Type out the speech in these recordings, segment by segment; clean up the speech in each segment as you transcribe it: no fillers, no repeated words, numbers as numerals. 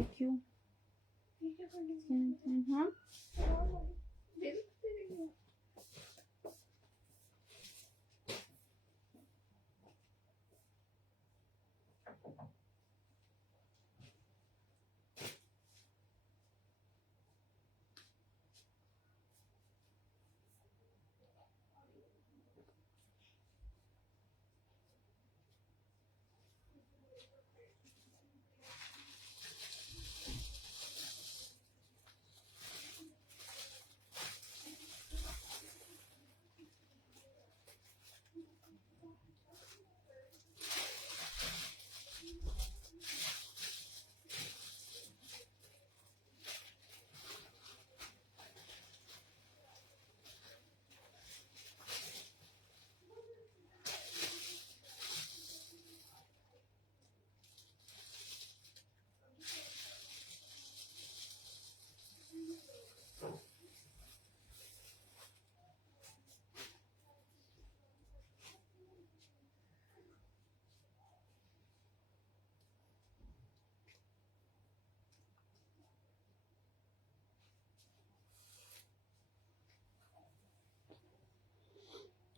Thank you. हाँ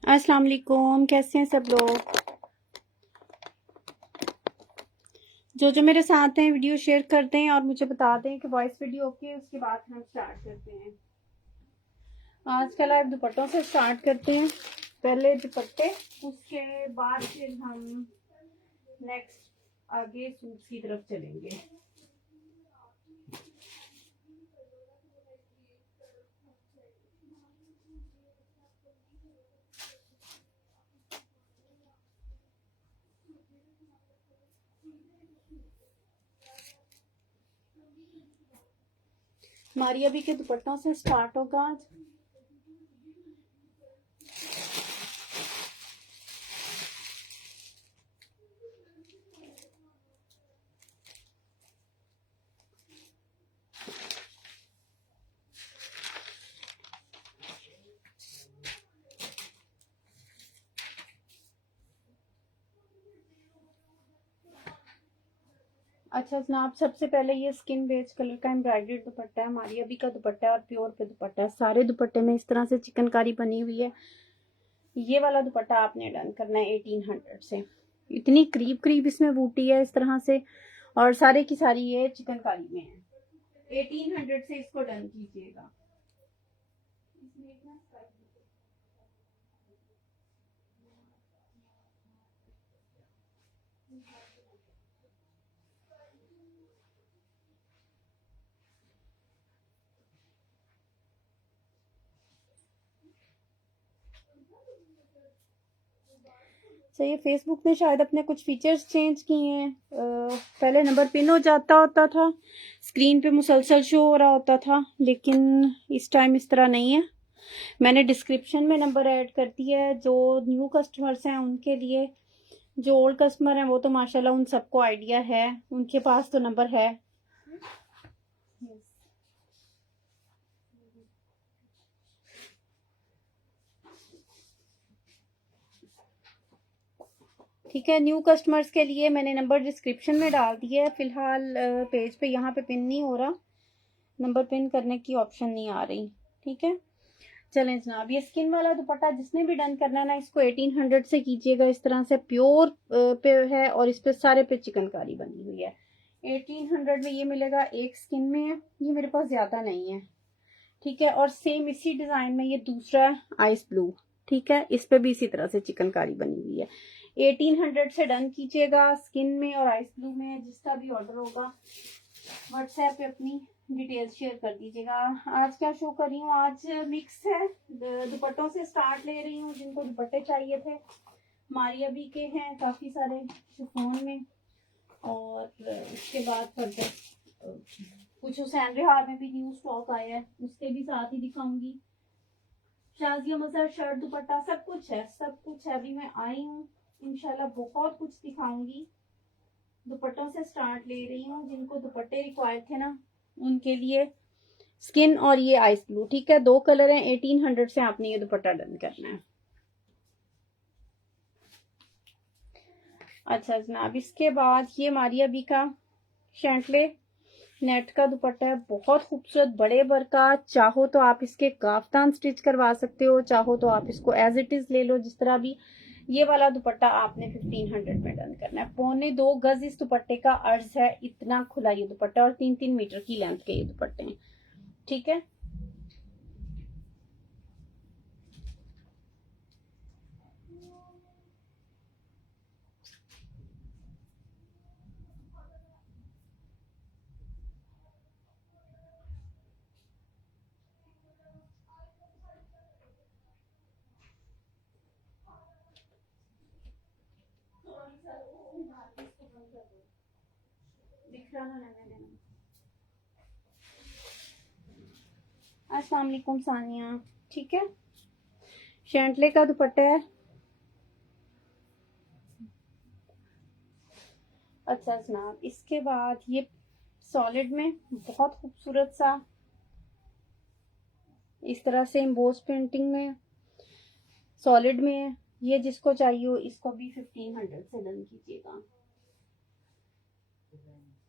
अस्सलाम वालेकुम, कैसे हैं सब लोग? जो मेरे साथ हैं वीडियो शेयर कर दें और मुझे बता दें कि वॉइस वीडियो ओके है। उसके बाद हम स्टार्ट करते हैं। आज का लाइव दुपट्टों से स्टार्ट करते हैं। पहले दुपट्टे, उसके बाद फिर हम नेक्स्ट आगे सूट की तरफ चलेंगे। मारिया भी के दुपट्टों से स्टार्ट होगा आज। अच्छा जनाब, सबसे पहले ये स्किन बेज कलर का एम्ब्रॉयडर्ड दुपट्टा है, मारिया भी का दुपट्टा है और प्योर पे दुपट्टा है। सारे दुपट्टे में इस तरह से चिकनकारी बनी हुई है। ये वाला दुपट्टा आपने डन करना है 1800 से। इतनी करीब करीब इसमें बूटी है इस तरह से, और सारे की सारी ये चिकनकारी में है। 1800 से इसको डन कीजिएगा। सही है, फेसबुक ने शायद अपने कुछ फीचर्स चेंज किए हैं। पहले नंबर पिन हो जाता होता था, स्क्रीन पे मुसलसल शो हो रहा होता था, लेकिन इस टाइम इस तरह नहीं है। मैंने डिस्क्रिप्शन में नंबर ऐड कर दिया है। जो न्यू कस्टमर्स हैं उनके लिए, जो ओल्ड कस्टमर हैं वो तो माशाल्लाह उन सबको आइडिया है, उनके पास तो नंबर है। ठीक है, न्यू कस्टमर्स के लिए मैंने नंबर डिस्क्रिप्शन में डाल दिया है। फिलहाल पेज पे यहाँ पे पिन नहीं हो रहा, नंबर पिन करने की ऑप्शन नहीं आ रही। ठीक है, चलें जनाब, ये स्किन वाला दुपट्टा जिसने भी डन करना है ना, इसको 1800 से कीजिएगा। इस तरह से प्योर पे है और इस पे सारे पे चिकनकारी बनी हुई है। 1800 में ये मिलेगा, एक स्किन में है, ये मेरे पास ज्यादा नहीं है। ठीक है, और सेम इसी डिजाइन में ये दूसरा आइस ब्लू। ठीक है, इस पे भी इसी तरह से चिकनकारी बनी हुई है। 1800 से डन कीजिएगा, स्किन में और आइस ब्लू में। जिसका भी ऑर्डर होगा व्हाट्सएप पे अपनी डिटेल्स शेयर कर दीजिएगा। आज क्या शो कर रही हूँ, आज मिक्स है, दुपट्टों से स्टार्ट ले रही हूँ। जिनको दुपट्टे चाहिए थे, मारिया भी के हैं काफी सारे शिफॉन में, और उसके बाद फर्दर कुछ हुसैन रिहार में भी न्यू स्टॉक आया है, उसके भी साथ ही दिखाऊंगी। शाजिया मजहर शर्ट दुपट्टा सब कुछ है, सब कुछ है। अभी मैं आई हूँ, इंशाल्लाह बहुत कुछ दिखाऊंगी। दुपट्टों से स्टार्ट ले रही हूँ। जिनको दुपट्टे रिक्वायर्ड थे ना, उनके लिए स्किन और ये आइस ब्लू। ठीक है, दो कलर हैं। 1800 से आपने ये दुपट्टा डन करना है। अच्छा जनाब, इसके बाद ये मारिया बी का शैंटले नेट का दुपट्टा है, बहुत खूबसूरत बड़े बर का। चाहो तो आप इसके काफ्तान स्टिच करवा सकते हो, चाहो तो आप इसको एज इट इज ले लो जिस तरह भी। ये वाला दुपट्टा आपने 1500 में डन करना है। 2.25 गज इस दुपट्टे का अर्ज है, इतना खुला ये दुपट्टा, और 3-3 मीटर की लेंथ के ये दुपट्टे हैं, ठीक है। अस्सलाम वालेकुम सानिया, ठीक है। शैंटले का दुपट्टा है। अच्छा जनाब, इसके बाद ये सॉलिड में बहुत खूबसूरत सा इस तरह से एम्बोस पेंटिंग में सॉलिड में है। ये जिसको चाहिए हो इसको भी 1500 से डन कीजिएगा,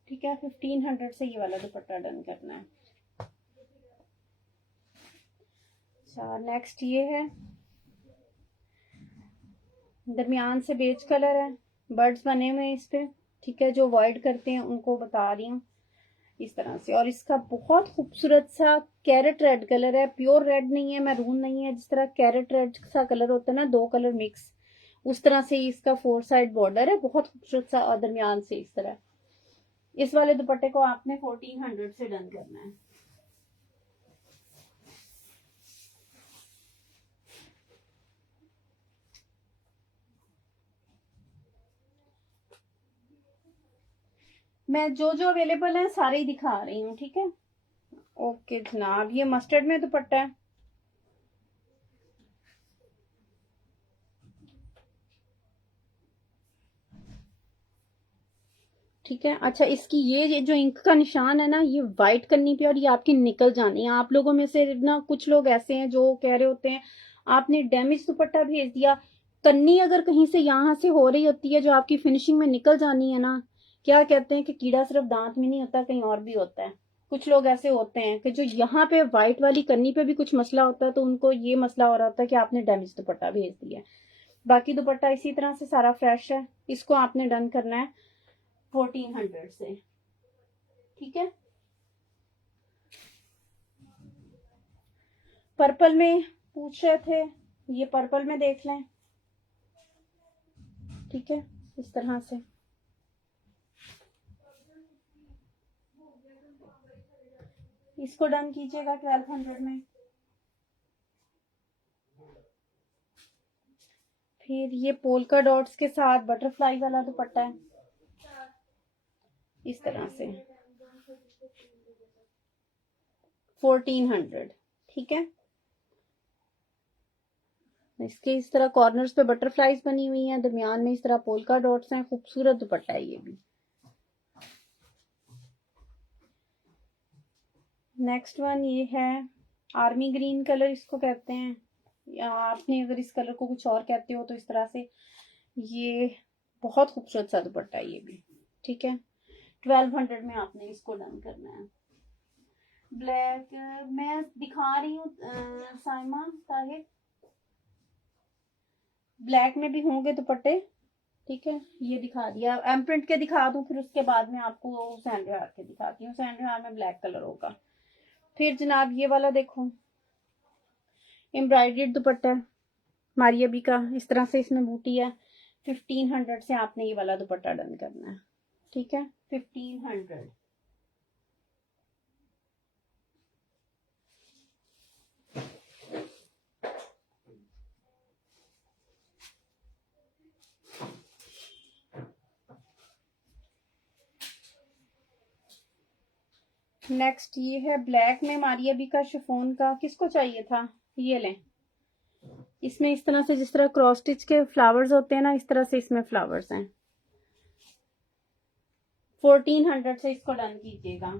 ठीक है। 1500 से ये वाला दुपट्टा डन करना है। अच्छा, नेक्स्ट ये है, दरमियान से बेज कलर है, बर्ड्स बने हुए हैं इस पे, ठीक है। जो अवॉइड करते हैं उनको बता रही हूँ इस तरह से। और इसका बहुत खूबसूरत सा कैरेट रेड कलर है, प्योर रेड नहीं है, मैरून नहीं है, जिस तरह कैरेट रेड सा कलर होता है ना, दो कलर मिक्स, उस तरह से इसका 4 साइड बॉर्डर है, बहुत खूबसूरत सा। और दरमियान से इस तरह, इस वाले दुपट्टे को आपने 1400 से डन करना है। मैं जो जो अवेलेबल है सारे ही दिखा रही हूँ, ठीक है। ओके जनाब, ये मस्टर्ड में दुपट्टा है, ठीक है। अच्छा, इसकी ये जो इंक का निशान है ना, ये वाइट करनी पे और ये आपकी निकल जानी है। आप लोगों में से ना कुछ लोग ऐसे हैं जो कह रहे होते हैं आपने डैमेज दुपट्टा भेज दिया। कन्नी अगर कहीं से यहाँ से हो रही होती है जो आपकी फिनिशिंग में निकल जानी है ना, क्या कहते हैं कि कीड़ा सिर्फ दांत में नहीं होता, कहीं और भी होता है। कुछ लोग ऐसे होते हैं कि जो यहाँ पे व्हाइट वाली कन्नी पे भी कुछ मसला होता है, तो उनको ये मसला हो रहा होता है कि आपने डैमेज दुपट्टा भेज दिया। बाकी दुपट्टा इसी तरह से सारा फ्रेश है, इसको आपने डन करना है 1400 से, ठीक है। पर्पल में पूछ रहे थे, ये पर्पल में देख लें, ठीक है। इस तरह से इसको डन कीजिएगा 1200 में। फिर ये पोल्का डॉट्स के साथ बटरफ्लाई वाला दुपट्टा है, इस तरह से 1400, ठीक है। इसके इस तरह कॉर्नर्स पे बटरफ्लाईज बनी हुई हैं, दरमियान में इस तरह पोल्का डॉट्स हैं, खूबसूरत दुपट्टा है ये भी। नेक्स्ट वन ये है आर्मी ग्रीन कलर इसको कहते हैं, या आपने अगर इस कलर को कुछ और कहते हो तो इस तरह से। ये बहुत खूबसूरत सा दुपट्टा है ये भी, ठीक है। 1200 में आपने इसको डन करना है। ब्लैक मैं दिखा रही हूँ साइमा ताहिर, ब्लैक में भी होंगे दुपट्टे, ठीक है। ये दिखा दिया, एम प्रिंट के दिखा दूं, फिर उसके बाद में आपको सैंडविहार के दिखाती हूँ। सैंडविहार में ब्लैक कलर होगा। फिर जनाब ये वाला देखो, एम्ब्रॉयडर्ड दुपट्टा है मारिया बी का, इस तरह से इसमें बूटी है। 1500 से आपने ये वाला दुपट्टा डन करना है, ठीक है। 1500। नेक्स्ट ये है ब्लैक में मारिया बी का शिफॉन का, किसको चाहिए था ये लें। इसमें इस तरह से जिस तरह क्रॉस स्टिच के फ्लावर्स होते हैं ना, इस तरह से इसमें फ्लावर्स हैं। 1400 से इसको डन कीजिएगा।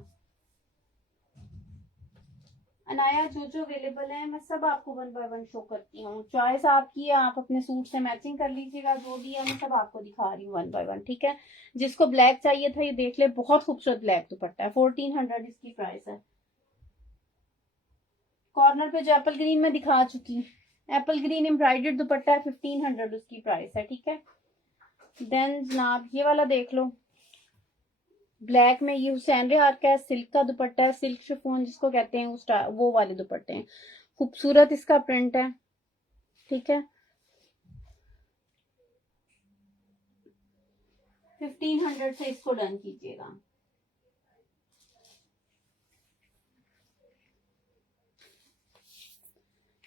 अनाया जो जो अवेलेबल है मैं सब आपको 1 बाय 1 शो करती हूँ। चॉइस आपकी है, आप अपने सूट से मैचिंग कर लीजिएगा। जो भी है मैं सब आपको दिखा रही हूँ 1 बाय 1, ठीक है। जिसको ब्लैक चाहिए था ये देख ले, बहुत खूबसूरत ब्लैक दुपट्टा है। 1400 इसकी प्राइस है। कॉर्नर पे जो एप्पल ग्रीन में दिखा चुकी, एप्पल ग्रीन एम्ब्रॉयडर्ड दुपट्टा है, 1500 उसकी प्राइस है, ठीक है। देन जनाब ये वाला देख लो, ब्लैक में ये हुसैन रेहार का सिल्क का दुपट्टा है, सिल्क शिफॉन जिसको कहते हैं उस वो वाले दुपट्टे हैं। खूबसूरत इसका प्रिंट है, ठीक है। 1500 से इसको डन कीजिएगा।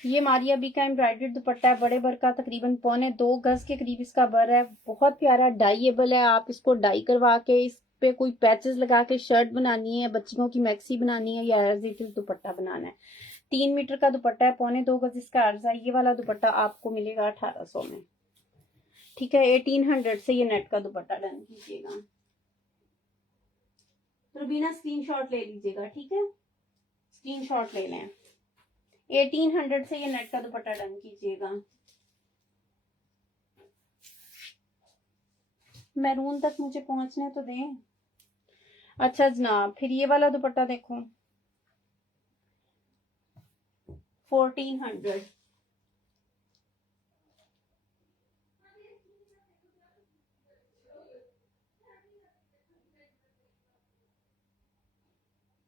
ये मारिया बी का एम्ब्रॉयडर्ड दुपट्टा है, बड़े बर का, तकरीबन 1.25 गज के करीब इसका बर है। बहुत प्यारा डाईएबल है, आप इसको डाई करवा के इस पे कोई पैचेस लगा के शर्ट बनानी है, बच्चियों की मैक्सी बनानी है या एज इट इज दुपट्टा बनाना है। 3 मीटर का दुपट्टा है, 1.25 गज इसका अर्ज है। ये वाला दुपट्टा आपको मिलेगा 1800 में, ठीक है। 1800 से ये नेट का दुपट्टा डन कीजिएगा। रुबीना स्क्रीनशॉट ले लीजिएगा, ठीक है, स्क्रीनशॉट ले लें। 1800 से ये नेट का दुपट्टा डन कीजिएगा। मैरून तक मुझे पहुंचने तो दें। अच्छा जनाब, फिर ये वाला दुपट्टा देखो, 1400।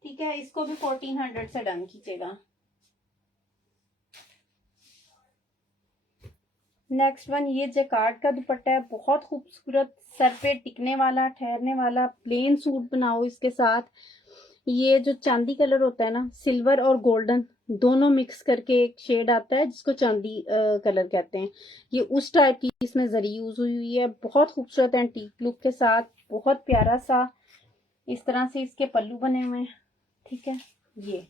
ठीक है, इसको भी 1400 से डन कीजिएगा। नेक्स्ट वन, ये जैकार्ड का दुपट्टा है, बहुत खूबसूरत, सर पे टिकने वाला, ठहरने वाला, प्लेन सूट बनाओ इसके साथ। ये जो चांदी कलर होता है ना, सिल्वर और गोल्डन दोनों मिक्स करके एक शेड आता है जिसको चांदी कलर कहते हैं। ये उस टाइप की इसमें जरी यूज हुई है, बहुत खूबसूरत एंटीक लुक के साथ, बहुत प्यारा सा। इस तरह से इसके पल्लू बने हुए हैं, ठीक है। ये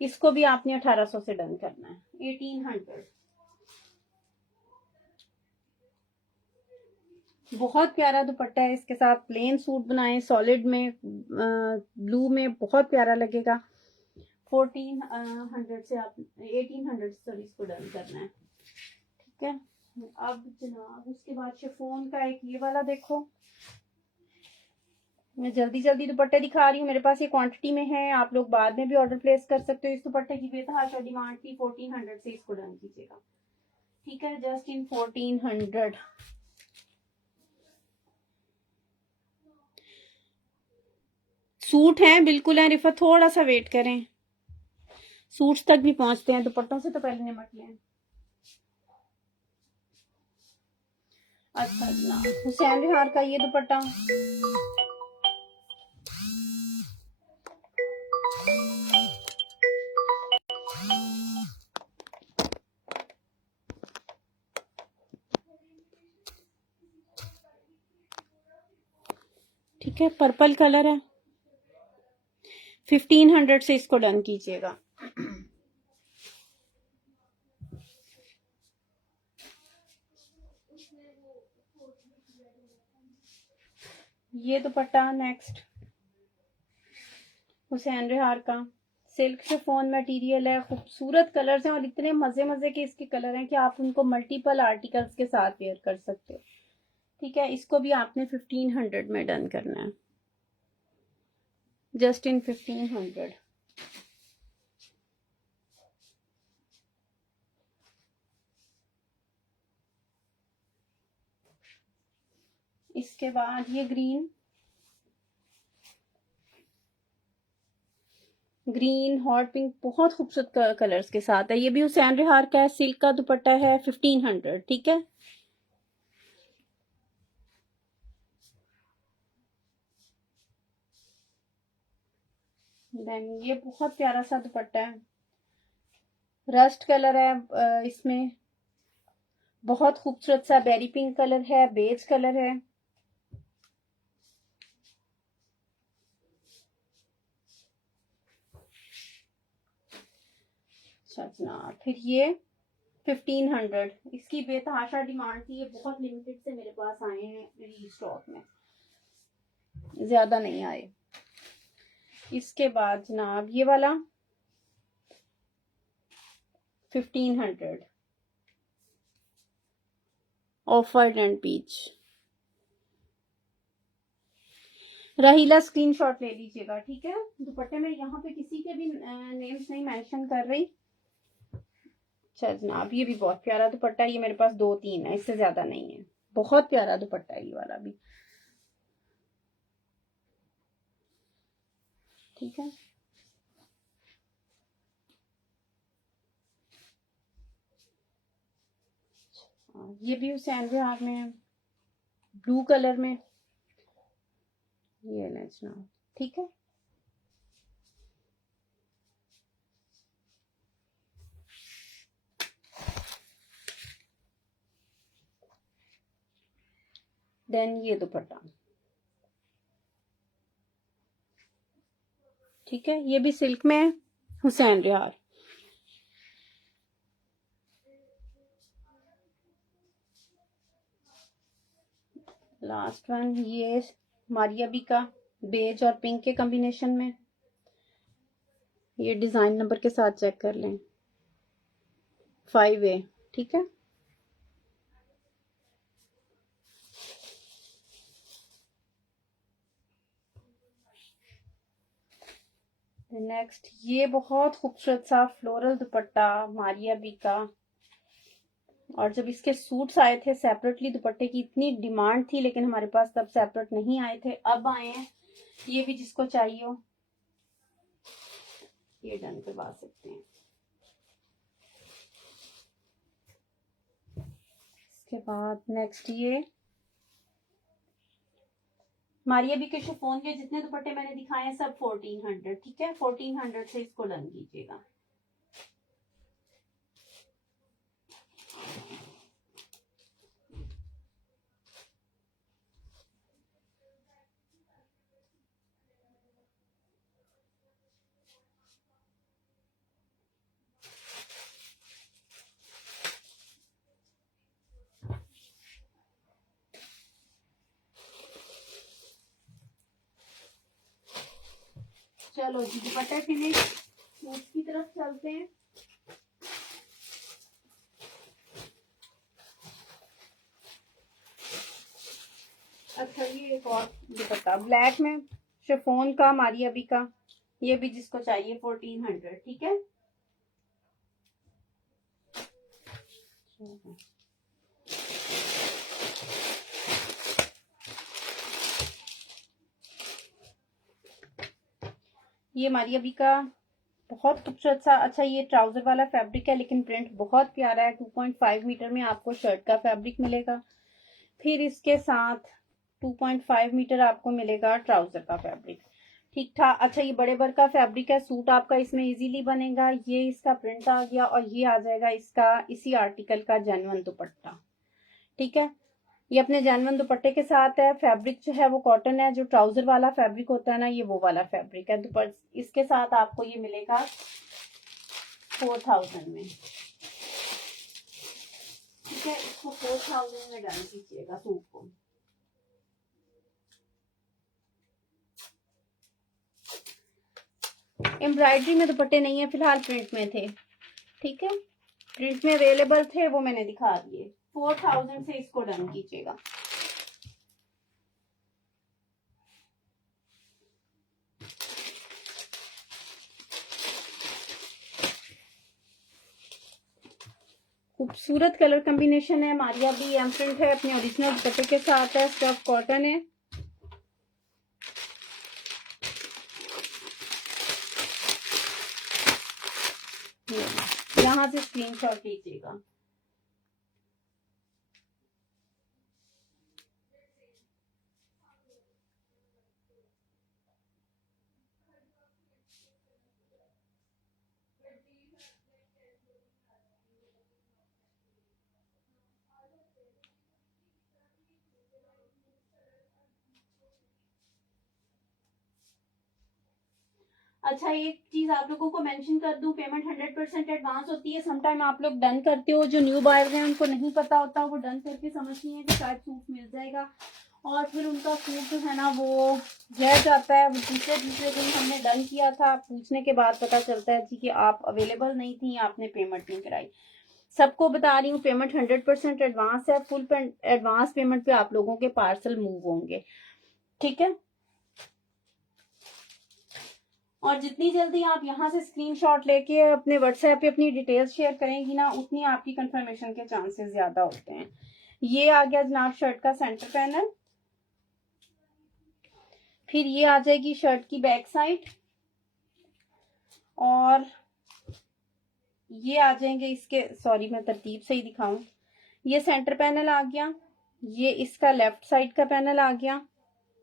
इसको भी आपने 1800 से डन करना है, 1800। बहुत प्यारा दुपट्टा है, इसके साथ प्लेन सूट बनाए सॉलिड में, ब्लू में, बहुत प्यारा लगेगा। 1400 से आप 1800 सॉरी इसको डन करना है, ठीक है। अब जनाब उसके बाद शिफॉन का एक ये वाला देखो, मैं जल्दी जल्दी दुपट्टे दिखा रही हूँ, मेरे पास ये क्वांटिटी में है, आप लोग बाद में भी ऑर्डर प्लेस कर सकते हो। इस दुपट्टे की बेतहाशा डिमांड थी, 1400 से इसको डन कीजिएगा, ठीक है, जस्ट इन 1400। सूट हैं बिल्कुल है रिफा, थोड़ा सा वेट करें, सूट्स तक भी पहुंचते हैं, दुपट्टों से तो पहले निमट लें। अच्छा ना, हुसैन विहार का ये दुपट्टा, ठीक है, पर्पल कलर है, 1500 से इसको डन कीजिएगा। ये दुपट्टा नेक्स्ट, हुसैन विहार का, सिल्क शिफॉन मटेरियल है, खूबसूरत कलर्स हैं और इतने मजे मजे के इसके कलर हैं कि आप उनको मल्टीपल आर्टिकल्स के साथ वेयर कर सकते हो, ठीक है। इसको भी आपने 1500 में डन करना है, जस्ट इन 1500। इसके बाद ये ग्रीन हॉट पिंक, बहुत खूबसूरत कलर्स के साथ है। ये भी हुसैन विहार का है, सिल्क का दुपट्टा है, 1500, ठीक है। देन ये बहुत प्यारा सा दुपट्टा है, रस्ट कलर है इसमें, बहुत खूबसूरत सा बेरी पिंक कलर है, बेज कलर है। अच्छा, फिर ये 1500, इसकी बेतहाशा डिमांड थी, ये बहुत लिमिटेड से मेरे पास आए हैं मेरी स्टॉक में, ज्यादा नहीं आए। इसके बाद जनाब ये वाला 1500 ऑफ वाइट एंड पीच। रहीला स्क्रीनशॉट ले लीजिएगा, ठीक है। दुपट्टे में यहाँ पे किसी के भी नेम्स नहीं मेंशन कर रही। अच्छा जनाब, ये भी बहुत प्यारा दुपट्टा है, ये मेरे पास 2-3 है, इससे ज्यादा नहीं है। बहुत प्यारा दुपट्टा है ये वाला भी, ठीक है। ये भी हुसैन विहार में है, ब्लू कलर में, ये लेना, ठीक है। देन ये दुपट्टा, ठीक है, ये भी सिल्क में है, हुसैन विहार। लास्ट वन ये मारियाबी का बेज और पिंक के कॉम्बिनेशन में, ये डिजाइन नंबर के साथ चेक कर लें, 5A, ठीक है। नेक्स्ट ये बहुत खूबसूरत सा फ्लोरल दुपट्टा मारियाबी का, और जब इसके सूट्स आए थे सेपरेटली, दुपट्टे की इतनी डिमांड थी, लेकिन हमारे पास तब सेपरेट नहीं आए थे, अब आए हैं। ये भी जिसको चाहिए हो ये डन करवा सकते हैं। इसके बाद नेक्स्ट ये मारियाबी के शिफॉन के जितने दुपट्टे मैंने दिखाए हैं सब 1400, ठीक है। 1400 से इसको डन कीजिएगा। चलो जी, दुपट्टा फिनिश, सूट की तरफ चलते हैं। अच्छा ये एक और दुपट्टा ब्लैक में शिफॉन का मारियाबी का, ये भी जिसको चाहिए 1400, ठीक है। ये मारियाबी का बहुत खूबसूरत सा, अच्छा ये ट्राउजर वाला फैब्रिक है, लेकिन प्रिंट बहुत प्यारा है। 2.5 मीटर में आपको शर्ट का फैब्रिक मिलेगा, फिर इसके साथ 2.5 मीटर आपको मिलेगा ट्राउजर का फैब्रिक, ठीक ठाक। अच्छा ये बड़े बर का फैब्रिक है, सूट आपका इसमें इजीली बनेगा। ये इसका प्रिंट आ गया, और ये आ जाएगा इसका इसी आर्टिकल का जेन्युइन दुपट्टा, ठीक है। ये अपने जेन्युइन दुपट्टे के साथ है। फैब्रिक जो है वो कॉटन है, जो ट्राउजर वाला फैब्रिक होता है ना, ये वो वाला फैब्रिक है। दुपट्टा इसके साथ आपको ये मिलेगा 4000 में, ठीक है। इसको 4000 में डन कीजिएगा सूट को। एम्ब्रॉयडरी में दुपट्टे नहीं है फिलहाल, प्रिंट में थे, ठीक है। प्रिंट में अवेलेबल थे, वो मैंने दिखा दिए। 4000 से इसको डन कीजिएगा। खूबसूरत कलर कॉम्बिनेशन है, मारियाबी एम्प्रिंट है, अपने ओरिजिनल दुपट्टे के साथ है, स्टफ कॉटन है। यहाँ से स्क्रीनशॉट लीजिएगा। अच्छा एक चीज आप लोगों को मेंशन कर दूं, पेमेंट 100% एडवांस होती है। समटाइम आप लोग डन करते हो, जो न्यू बायर हैं उनको नहीं पता होता, वो डन करके समझती हैं कि शायद सूट मिल जाएगा, और फिर उनका सूट जो है ना वो रह जाता है। वो दूसरे दिन हमने डन किया था, पूछने के बाद पता चलता है जी कि आप अवेलेबल नहीं थी, आपने पेमेंट नहीं कराई। सबको बता रही हूँ पेमेंट 100% एडवांस है। फुल एडवांस पेमेंट पे आप लोगों के पार्सल मूव होंगे, ठीक है। और जितनी जल्दी आप यहाँ से स्क्रीनशॉट लेके अपने व्हाट्सएप पे अपनी डिटेल्स शेयर करेंगी ना, उतनी आपकी कंफर्मेशन के चांसेस ज्यादा होते हैं। ये आ गया जनाब शर्ट का सेंटर पैनल। फिर ये आ जाएगी शर्ट की बैक साइड, और ये आ जाएंगे इसके, सॉरी मैं तरतीब से ही दिखाऊं, ये सेंटर पैनल आ गया, ये इसका लेफ्ट साइड का पैनल आ गया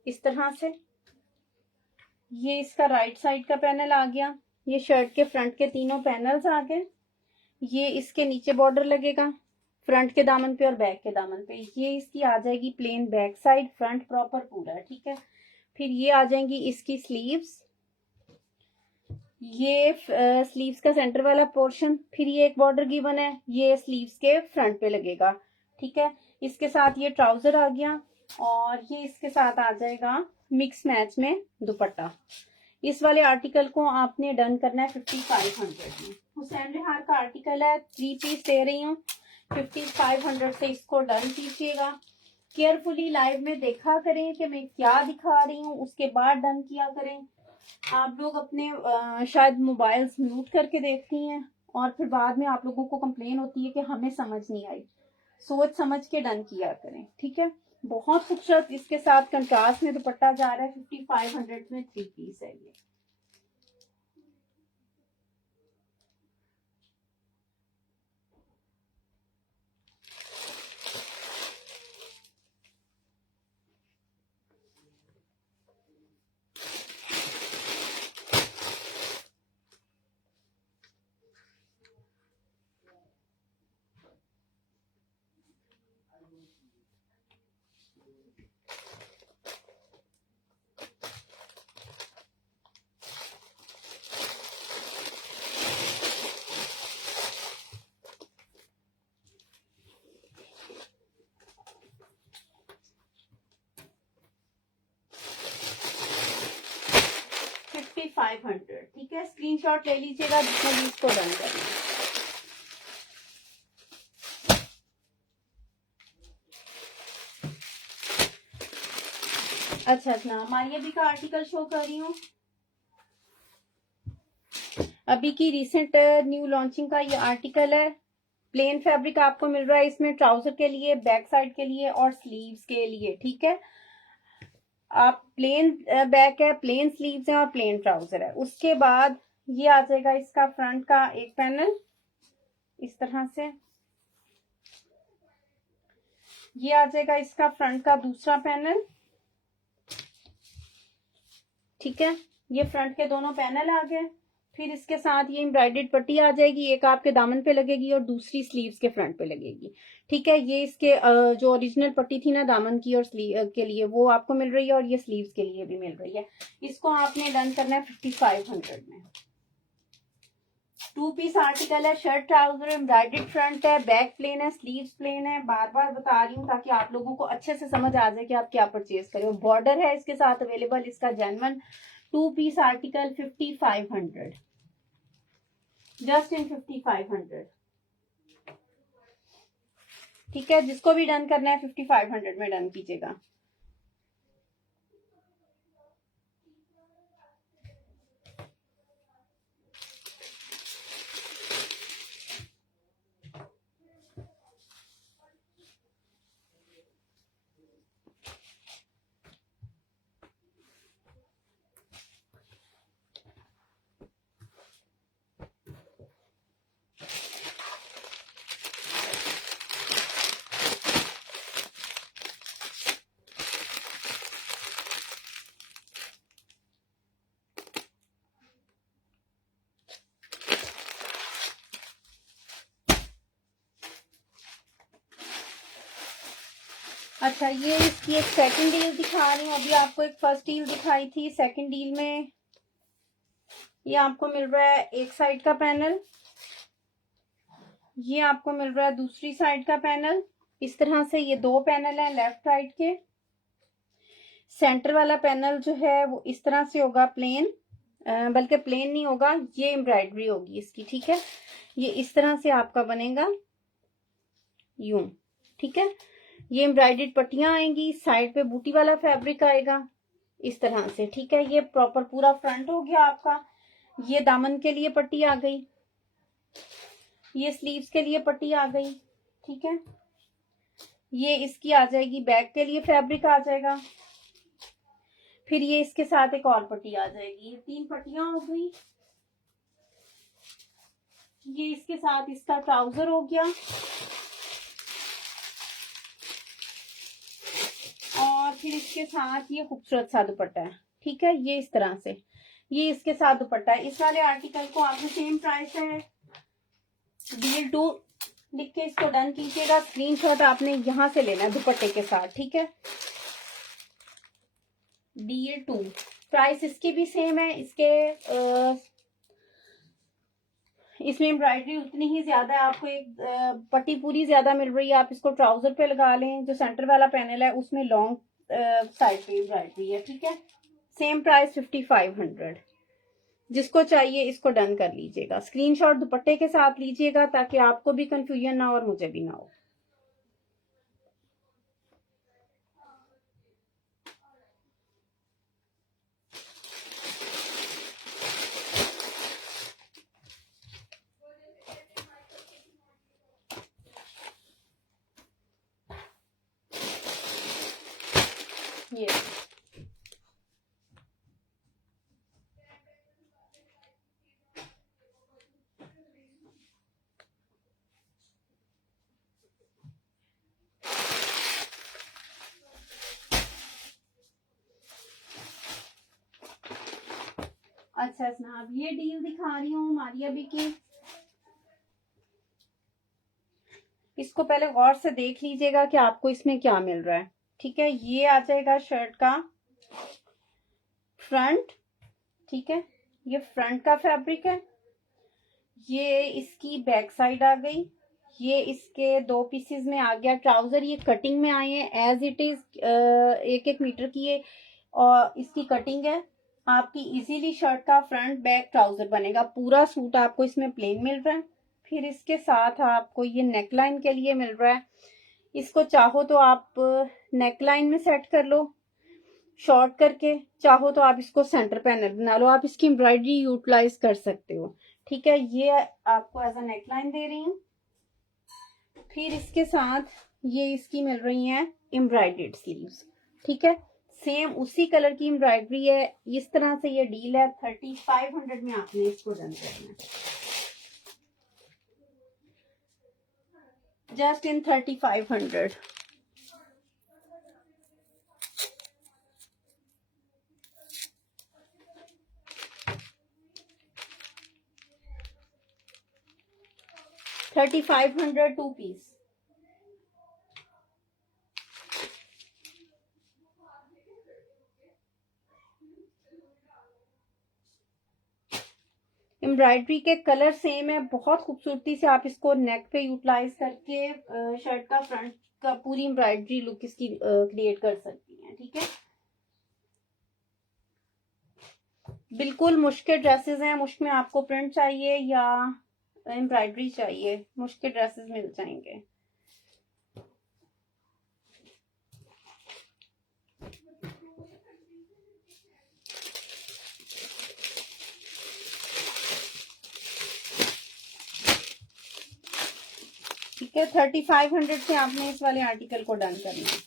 इस तरह से, ये इसका राइट साइड का पैनल आ गया, ये शर्ट के फ्रंट के तीनों पैनल्स आ गए, ये इसके नीचे बॉर्डर लगेगा फ्रंट के दामन पे और बैक के दामन पे, ये इसकी आ जाएगी plane back side, front proper पूरा, ठीक है। फिर ये आ जाएंगी इसकी स्लीव्स, ये स्लीव्स का सेंटर वाला पोर्शन, फिर ये एक बॉर्डर गिवन है, ये स्लीव्स के फ्रंट पे लगेगा, ठीक है। इसके साथ ये ट्राउजर आ गया, और ये इसके साथ आ जाएगा मिक्स मैच में दुपट्टा। इस वाले आर्टिकल को आपने डन करना है 5500 में। हुसैन रिहार का आर्टिकल है, 3 पीस दे रही हूँ, 5500 से इसको डन कीजिएगा। केयरफुली लाइव में देखा करें कि मैं क्या दिखा रही हूँ, उसके बाद डन किया करें। आप लोग अपने शायद मोबाइल्स म्यूट करके देखती हैं, और फिर बाद में आप लोगों को कंप्लेन होती है कि हमें समझ नहीं आई। सोच समझ के डन किया करें, ठीक है। बहुत खूबसूरत इसके साथ कंट्रास्ट में दुपट्टा जा रहा है, 5500 में 3 पीस है ये। $5500, ठीक है। स्क्रीनशॉट ले लीजिएगा जिसमें भी इसको डन करना है। अच्छा, मारिया भी का आर्टिकल शो कर रही हूँ। अभी की रिसेंट न्यू लॉन्चिंग का ये आर्टिकल है। प्लेन फैब्रिक आपको मिल रहा है इसमें, ट्राउजर के लिए, बैक साइड के लिए और स्लीव्स के लिए, ठीक है। आप प्लेन बैक है, प्लेन स्लीव्स है और प्लेन ट्राउजर है। उसके बाद ये आ जाएगा इसका फ्रंट का एक पैनल इस तरह से, ये आ जाएगा इसका फ्रंट का दूसरा पैनल, ठीक है। ये फ्रंट के दोनों पैनल आ गए। फिर इसके साथ ये एम्ब्रॉयडर्ड पट्टी आ जाएगी, एक आपके दामन पे लगेगी और दूसरी स्लीव्स के फ्रंट पे लगेगी, ठीक है। ये इसके जो ओरिजिनल पट्टी थी ना दामन की और स्लीव के लिए, वो आपको मिल रही है, और ये स्लीव्स के लिए भी मिल रही है। इसको आपने डन करना है 5500 में। 2 पीस आर्टिकल है, शर्ट ट्राउजर एम्ब्रॉयडर्ड फ्रंट है, बैक प्लेन है, स्लीव्स प्लेन है। बार बार बता रही हूँ ताकि आप लोगों को अच्छे से समझ आ जाए कि आप क्या परचेज करें। बॉर्डर है इसके साथ अवेलेबल, इसका genuine 2 piece article 5500, just in 5500, ठीक है। जिसको भी डन करना है 5500 में डन कीजिएगा। अच्छा, ये इसकी एक सेकंड डील दिखा रही हूँ। अभी आपको एक फर्स्ट डील दिखाई थी, सेकंड डील में ये आपको मिल रहा है एक साइड का पैनल, ये आपको मिल रहा है दूसरी साइड का पैनल। इस तरह से ये 2 पैनल हैं लेफ्ट राइट के, सेंटर वाला पैनल जो है वो इस तरह से होगा, प्लेन, बल्कि प्लेन नहीं होगा, ये एम्ब्रॉयडरी होगी इसकी, ठीक है। ये इस तरह से आपका बनेगा यूं, ठीक है। ये एम्ब्रॉयडर्ड पट्टियां आएंगी, साइड पे बूटी वाला फैब्रिक आएगा इस तरह से, ठीक है। ये प्रॉपर पूरा फ्रंट हो गया आपका। ये दामन के लिए पट्टी आ गई, ये स्लीव्स के लिए पट्टी आ गई, ठीक है। ये इसकी आ जाएगी, बैक के लिए फैब्रिक आ जाएगा। फिर ये इसके साथ एक और पट्टी आ जाएगी, ये 3 पट्टियां हो गई। ये इसके साथ इसका ट्राउजर हो गया, और फिर इसके साथ ये खूबसूरत सा दुपट्टा है, ठीक है। ये इस तरह से ये इसके साथ दुपट्टा है। इस वाले आर्टिकल को आपने सेम प्राइस है DL2 लिख के इसको डन कीजिएगा। स्क्रीनशॉट आपने यहां से लेना है दुपट्टे के साथ, ठीक है। DL2 प्राइस इसकी भी सेम है। इसमें एम्ब्रॉयडरी उतनी ही ज्यादा है, आपको एक पट्टी पूरी ज्यादा मिल रही है। आप इसको ट्राउजर पे लगा लें। जो सेंटर वाला पैनल है उसमें लॉन्ग साइड पे एम्ब्रॉयडरी है, ठीक है। Same price 5500। जिसको चाहिए इसको डन कर लीजिएगा। स्क्रीनशॉट दुपट्टे के साथ लीजिएगा ताकि आपको भी कंफ्यूजन ना हो और मुझे भी ना हो। ये अच्छा जनाब, ये डील दिखा रही हूँ मारिया बी की। इसको पहले गौर से देख लीजिएगा कि आपको इसमें क्या मिल रहा है, ठीक है। ये आ जाएगा शर्ट का फ्रंट, ठीक है। ये फ्रंट का फैब्रिक है। ये इसकी बैक साइड आ गई। ये इसके 2 पीसेस में आ गया ट्राउजर। ये कटिंग में आए हैं एज इट इज, 1-1 मीटर की ये और इसकी कटिंग है। आपकी इजीली शर्ट का फ्रंट बैक ट्राउजर बनेगा। पूरा सूट आपको इसमें प्लेन मिल रहा है। फिर इसके साथ आपको ये नेकलाइन के लिए मिल रहा है। इसको चाहो तो आप नेकलाइन में सेट कर लो शॉर्ट करके, चाहो तो आप इसको सेंटर पैनल बना लो। आप इसकी एम्ब्रॉयडरी यूटिलाइज कर सकते हो, ठीक है। ये आपको एज अ नेकलाइन दे रही हूँ। फिर इसके साथ ये इसकी मिल रही है एम्ब्रॉयडर्ड स्लीव्स, ठीक है। सेम उसी कलर की एम्ब्रॉयडरी है। इस तरह से ये डील है। 3500 में आपने इसको डन करना है, जस्ट इन 3500। $3500 2 पीस। एम्ब्रॉयडरी के कलर सेम है। बहुत खूबसूरती से आप इसको नेक पे यूटिलाइज करके शर्ट का फ्रंट का पूरी एम्ब्रॉयडरी लुक इसकी क्रिएट कर सकती हैं, ठीक है। बिल्कुल मुश्किल ड्रेसेस हैं। मुश्क में आपको प्रिंट चाहिए या एम्ब्रॉयडरी चाहिए, मुश्किल ड्रेसेस मिल जाएंगे। ठीक है, 3500 से आपने इस वाले आर्टिकल को डन करना है।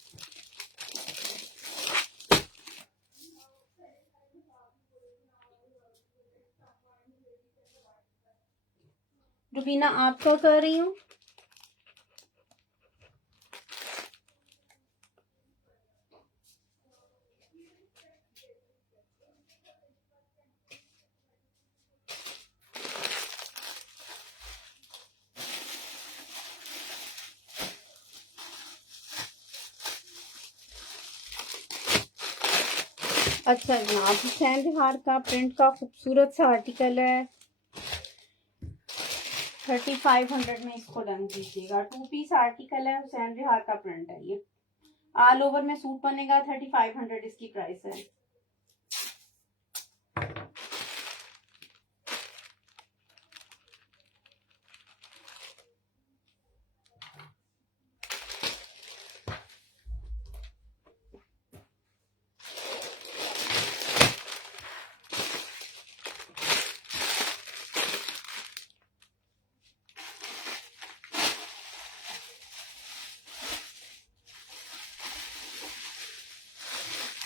रुबीना आपको कर रही हूँ। अच्छा जनाब, हुसैन बिहार का प्रिंट का खूबसूरत सा आर्टिकल है। 3500 में इसको डन कीजिएगा। 2 पीस आर्टिकल है, हुसैन बिहार का प्रिंट है ये। ऑल ओवर में सूट बनेगा, 3500 इसकी प्राइस है।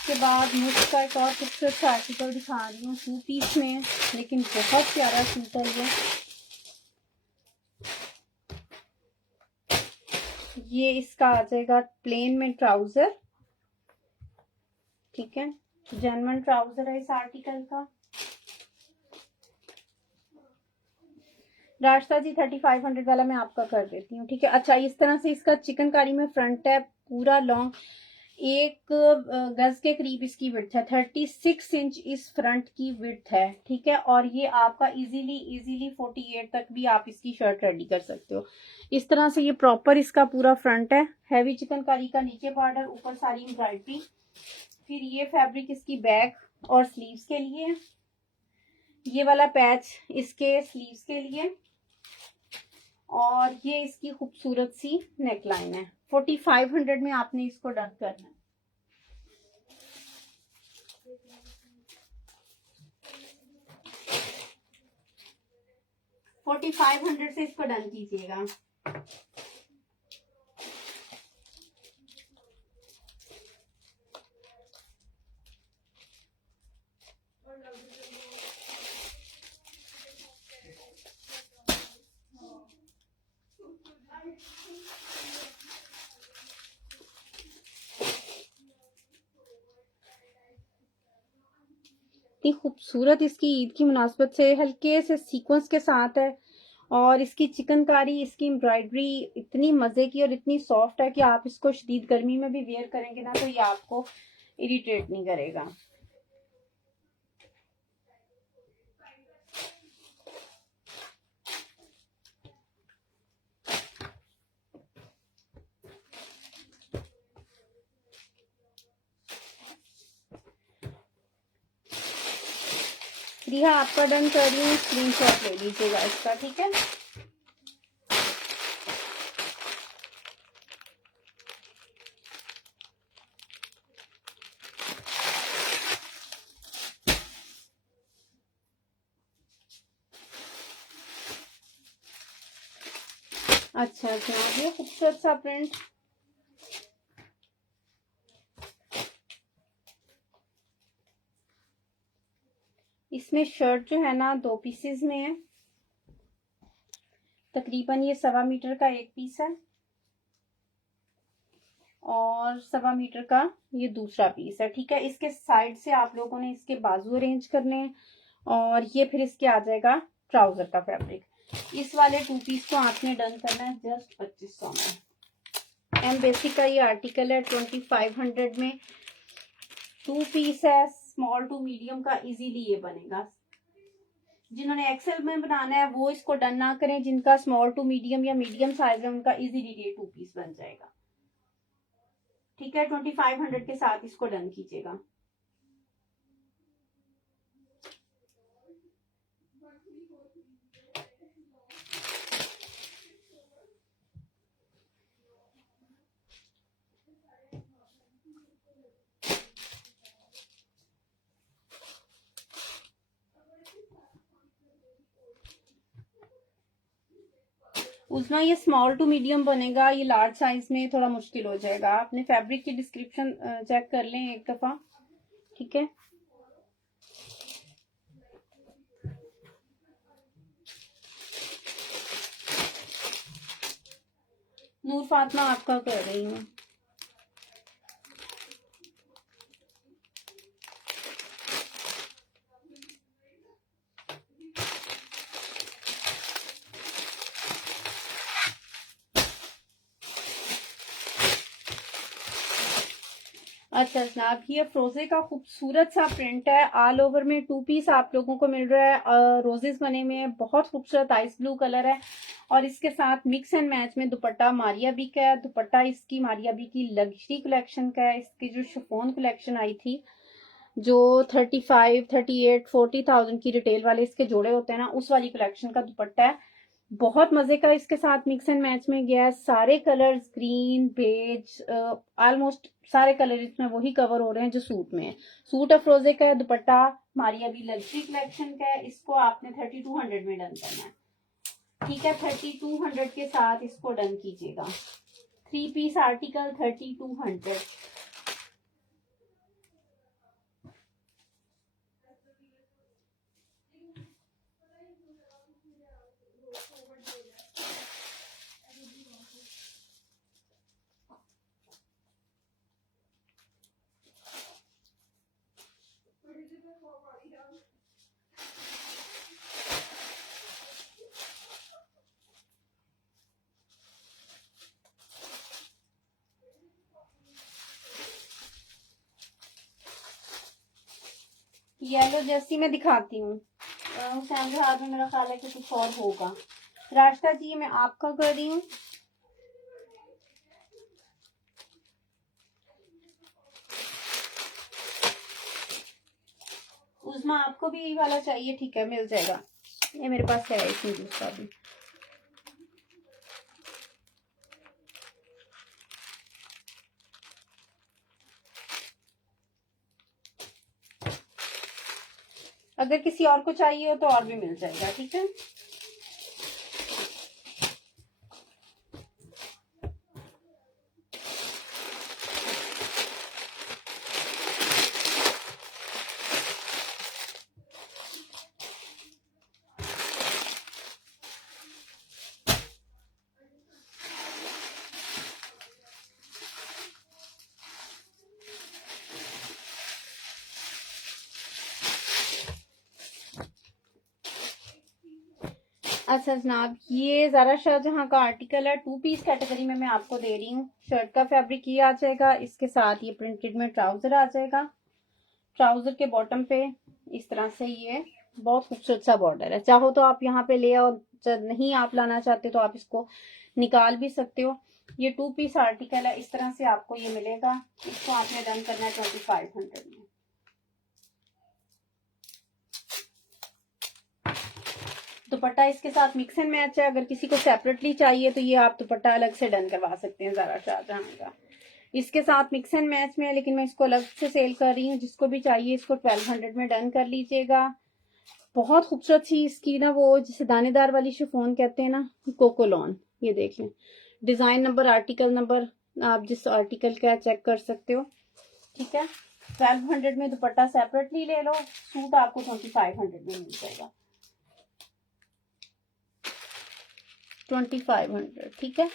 के बाद मुझ का एक और खूबसूरत आर्टिकल दिखा रही हूँ 2 पीस में, लेकिन बहुत प्यारा सूट है ये इसका आ जाएगा प्लेन में ट्राउजर, ठीक है, जेन्युइन ट्राउजर है इस आर्टिकल का। रास्ता जी 3500 वाला मैं आपका कर देती हूँ, ठीक है। अच्छा, इस तरह से इसका चिकनकारी में फ्रंट है, पूरा लॉन्ग 1 गज के करीब इसकी विड्थ है, 36 इंच इस फ्रंट की विड्थ है, ठीक है। और ये आपका इजीली 48 तक भी आप इसकी शर्ट रेडी कर सकते हो। इस तरह से ये प्रॉपर इसका पूरा फ्रंट है, हैवी चिकनकारी का नीचे बॉर्डर, ऊपर सारी एम्ब्रॉयडरी। फिर ये फैब्रिक इसकी बैक और स्लीव्स के लिए, ये वाला पैच इसके स्लीव्स के लिए, और ये इसकी खूबसूरत सी नेकलाइन है। 4500 में आपने इसको डन करना है। $4500 से इसको डन कीजिएगा। इतनी खूबसूरत इसकी ईद की मुनासबत से हल्के से सीक्वेंस के साथ है, और इसकी चिकनकारी, इसकी एम्ब्रॉयडरी इतनी मजे की और इतनी सॉफ्ट है कि आप इसको शदीद गर्मी में भी वेयर करेंगे ना तो ये आपको इरिटेट नहीं करेगा। रिहा आपका डन कर रही हूँ, स्क्रीनशॉट ले लीजिएगा इसका, ठीक है। अच्छा, ये खूबसूरत सा प्रिंट, इसमें शर्ट जो है ना 2 पीसेस में है, तकरीबन ये 1.25 मीटर का एक पीस है और 1.25 मीटर का ये दूसरा पीस है, ठीक है। इसके साइड से आप लोगों ने इसके बाजू अरेंज करने हैं, और ये फिर इसके आ जाएगा ट्राउजर का फैब्रिक। इस वाले 2 पीस को आपने डन करना है जस्ट 2500 में। एम बेसिक का ये आर्टिकल है, 2500 में 2 पीस है, स्मॉल टू मीडियम का इजीली ये बनेगा। जिन्होंने एक्सेल में बनाना है वो इसको डन ना करें, जिनका स्मॉल टू मीडियम या मीडियम साइज है उनका इजीली ये 2 पीस बन जाएगा, ठीक है। 2500 के साथ इसको डन कीजिएगा। उसमें ये स्मॉल टू मीडियम बनेगा, ये लार्ज साइज में थोड़ा मुश्किल हो जाएगा। आपने फैब्रिक की डिस्क्रिप्शन चेक कर लें एक दफा, ठीक है। नूर फातिमा आपका कर रही हूँ। अच्छा जनाब, ये फ्रोजे का खूबसूरत सा प्रिंट है। ऑल ओवर में 2 पीस आप लोगों को मिल रहा है। रोजेस बने हुए हैं, बहुत खूबसूरत आइस ब्लू कलर है। और इसके साथ मिक्स एंड मैच में दुपट्टा मारिया बी का है। दुपट्टा इसकी मारिया बी की लग्जरी कलेक्शन का है। इसकी जो शिफॉन कलेक्शन आई थी, जो 35, 38, 40,000 की रिटेल वाले इसके जोड़े होते हैं ना, उस वाली कलेक्शन का दुपट्टा है। बहुत मजे का इसके साथ मिक्स एंड मैच में गया है। सारे कलर्स ग्रीन, बेज, ऑलमोस्ट सारे कलर इसमें वही कवर हो रहे हैं जो सूट में है। सूट अफरोजे का है, दुपट्टा मारिया बी लग्जरी कलेक्शन का है। इसको आपने 3200 में डन करना है, ठीक है। 3200 के साथ इसको डन कीजिएगा। 3 पीस आर्टिकल 3200। येलो जैसी मैं दिखाती हूँ। हुसैन के हाथ में मेरा ख्याल है कि कुछ और होगा। रास्ता जी मैं आपका कर रही हूँ। उस्मा आपको भी यही वाला चाहिए? ठीक है, मिल जाएगा। ये मेरे पास है इसमें दूसरा भी। अगर किसी और को चाहिए हो तो और भी मिल जाएगा, ठीक है। अच्छा जनाब, ये ज़ारा शाहजहां का आर्टिकल है। 2 पीस कैटेगरी में मैं आपको दे रही हूँ। शर्ट का फैब्रिक ये आ जाएगा, इसके साथ ये प्रिंटेड में ट्राउजर आ जाएगा। ट्राउजर के बॉटम पे इस तरह से ये बहुत खूबसूरत सा बॉर्डर है। चाहो तो आप यहाँ पे ले आओ, नहीं आप लाना चाहते तो आप इसको निकाल भी सकते हो। ये 2 पीस आर्टिकल है, इस तरह से आपको ये मिलेगा। इसको आपने डन करना है 2500 में। दुपट्टा इसके साथ मिक्स एंड मैच है। अगर किसी को सेपरेटली चाहिए तो ये आप दुपट्टा अलग से डन करवा सकते हैं ज़ारा शाहजहां का। इसके साथ मिक्स एंड मैच में है, लेकिन मैं इसको अलग से सेल कर रही हूँ। जिसको भी चाहिए इसको 1200 में डन कर लीजिएगा। बहुत खूबसूरत सी इसकी ना, वो जिसे दानेदार वाली शिफॉन कहते हैं ना, कोकोलॉन। ये देख लें, डिजाइन नंबर, आर्टिकल नंबर आप जिस आर्टिकल का चेक कर सकते हो, ठीक है। 1200 में दुपट्टा सेपरेटली ले लो, सूट आपको 2500 में मिल जाएगा। 2500, ठीक है।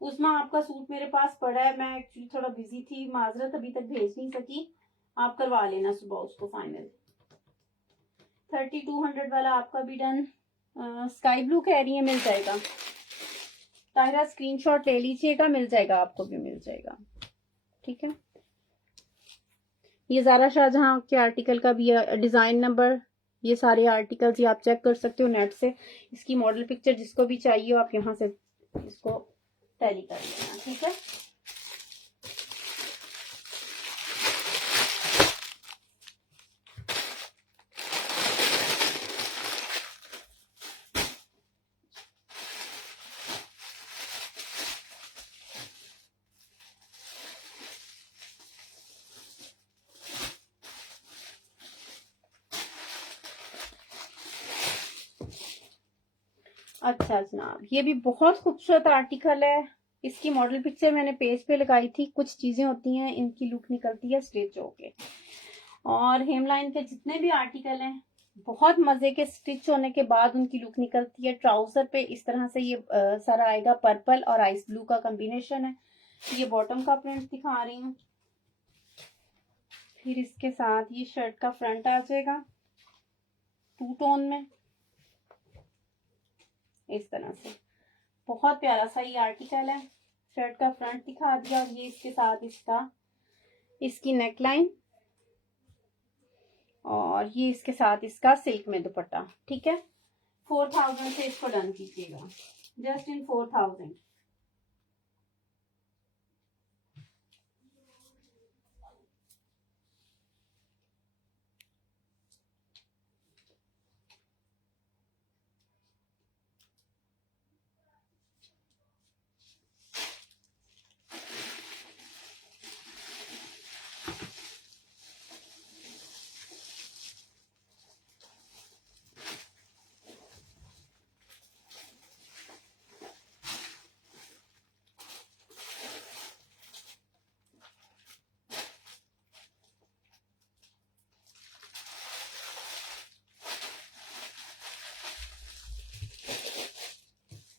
उसमें आपका सूट मेरे पास पड़ा है। मैं एक्चुअली थोड़ा बिजी थी, माजरत अभी तक भेज नहीं सकी। आप करवा लेना सुबह उसको फाइनल। 3200 वाला आपका भी डन। स्काई ब्लू कह रही है, मिल जाएगा। ताहिरा स्क्रीनशॉट ले लीजिएगा, मिल जाएगा, आपको भी मिल जाएगा, ठीक है। ये ज़ारा शाहजहां के आर्टिकल का भी डिजाइन नंबर, ये सारे आर्टिकल्स ये आप चेक कर सकते हो नेट से। इसकी मॉडल पिक्चर जिसको भी चाहिए हो आप यहाँ से इसको टैली कर लेना, ठीक है। अच्छा जनाब, ये भी बहुत खूबसूरत आर्टिकल है। इसकी मॉडल पिक्चर मैंने पेज पे लगाई थी। कुछ चीजें होती हैं इनकी लुक निकलती है स्टिच होके। और हेमलाइन के जितने भी आर्टिकल हैं बहुत मजे के, स्टिच होने के बाद उनकी लुक निकलती है। ट्राउजर पे इस तरह से ये सारा आएगा, पर्पल और आइस ब्लू का कॉम्बिनेशन है। ये बॉटम का प्रिंट दिखा रही हूँ। फिर इसके साथ ये शर्ट का फ्रंट आ जाएगा 2 टोन में इस तरह से। बहुत प्यारा सा ये आर्टिकल है। शर्ट का फ्रंट दिखा दिया और ये इसके साथ इसकी नेकलाइन और ये इसके साथ इसका सिल्क में दुपट्टा। ठीक है, 4000 से इसको डन कीजिएगा, जस्ट इन 4000।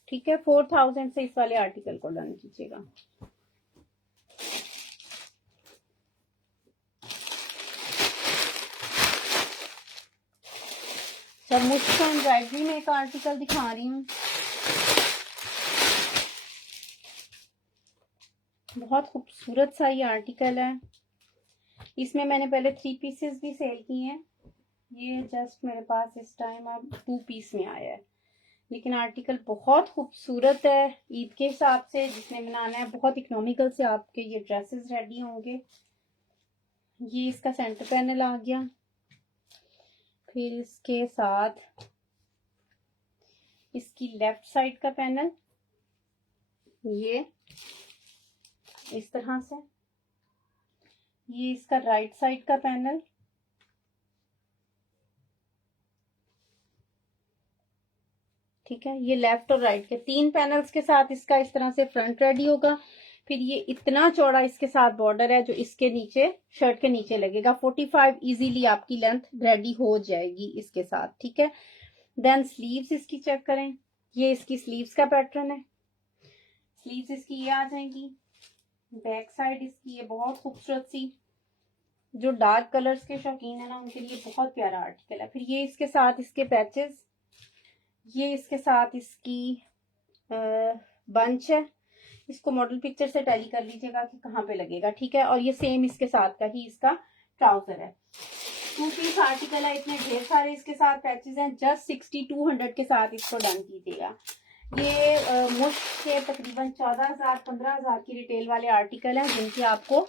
ठीक है, 4000 से इस वाले आर्टिकल को डन कीजिएगा। सब मुझको एम्ब्रॉयडरी में एक आर्टिकल दिखा रही हूँ, बहुत खूबसूरत सा ये आर्टिकल है। इसमें मैंने पहले 3 पीसेस भी सेल किए हैं, ये जस्ट मेरे पास इस टाइम अब 2 पीस में आया है, लेकिन आर्टिकल बहुत खूबसूरत है। ईद के हिसाब से जिसने बनाना है, बहुत इकोनॉमिकल से आपके ये ड्रेसेस रेडी होंगे। ये इसका सेंटर पैनल आ गया, फिर इसके साथ इसकी लेफ्ट साइड का पैनल ये इस तरह से, ये इसका राइट साइड का पैनल, ठीक है, ये लेफ्ट और राइट के 3 पैनल्स के साथ इसका इस तरह से फ्रंट रेडी होगा। फिर ये इतना चौड़ा इसके साथ बॉर्डर है जो इसके नीचे शर्ट के नीचे लगेगा। 45 इजीली आपकी लेंथ रेडी हो जाएगी इसके साथ। ठीक है, देन स्लीव्स इसकी चेक करें, ये इसकी स्लीव्स का पैटर्न है। स्लीव्स इसकी ये आ जाएंगी, बैक साइड इसकी ये बहुत खूबसूरत सी, जो डार्क कलर्स के शौकीन है ना उनके लिए बहुत प्यारा आर्टिकल है। फिर ये इसके साथ इसके पैचेस, ये इसके साथ इसकी बंच है। इसको मॉडल पिक्चर से टैली कर लीजिएगा कि कहाँ पे लगेगा। ठीक है, और ये सेम इसके साथ का ही इसका ट्राउजर है। 2 पीस आर्टिकल है, इतने ढेर सारे इसके साथ पैचेस हैं। जस्ट 6200 के साथ इसको डन कीजिएगा। ये मुश्त के तकरीबन 14000 15000 की रिटेल वाले आर्टिकल हैं जिनके आपको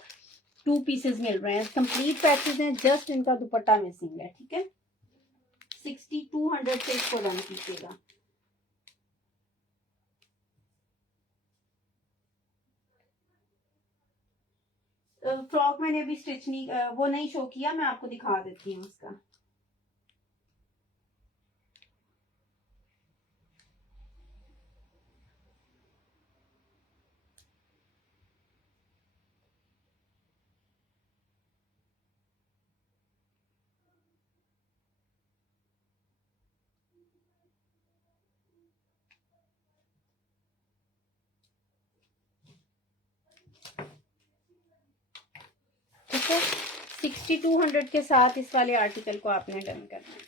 2 पीसेस मिल रहे हैं। कंप्लीट पैचेस हैं, जस्ट इनका दुपट्टा मिसिंग है। ठीक है, 6200 से इसको डन कीजिएगा। फ्रॉक मैंने अभी स्टिच नहीं वो नहीं शो किया, मैं आपको दिखा देती हूँ उसका। ठीक है, 6200 के साथ इस वाले आर्टिकल को आपने डन करना है।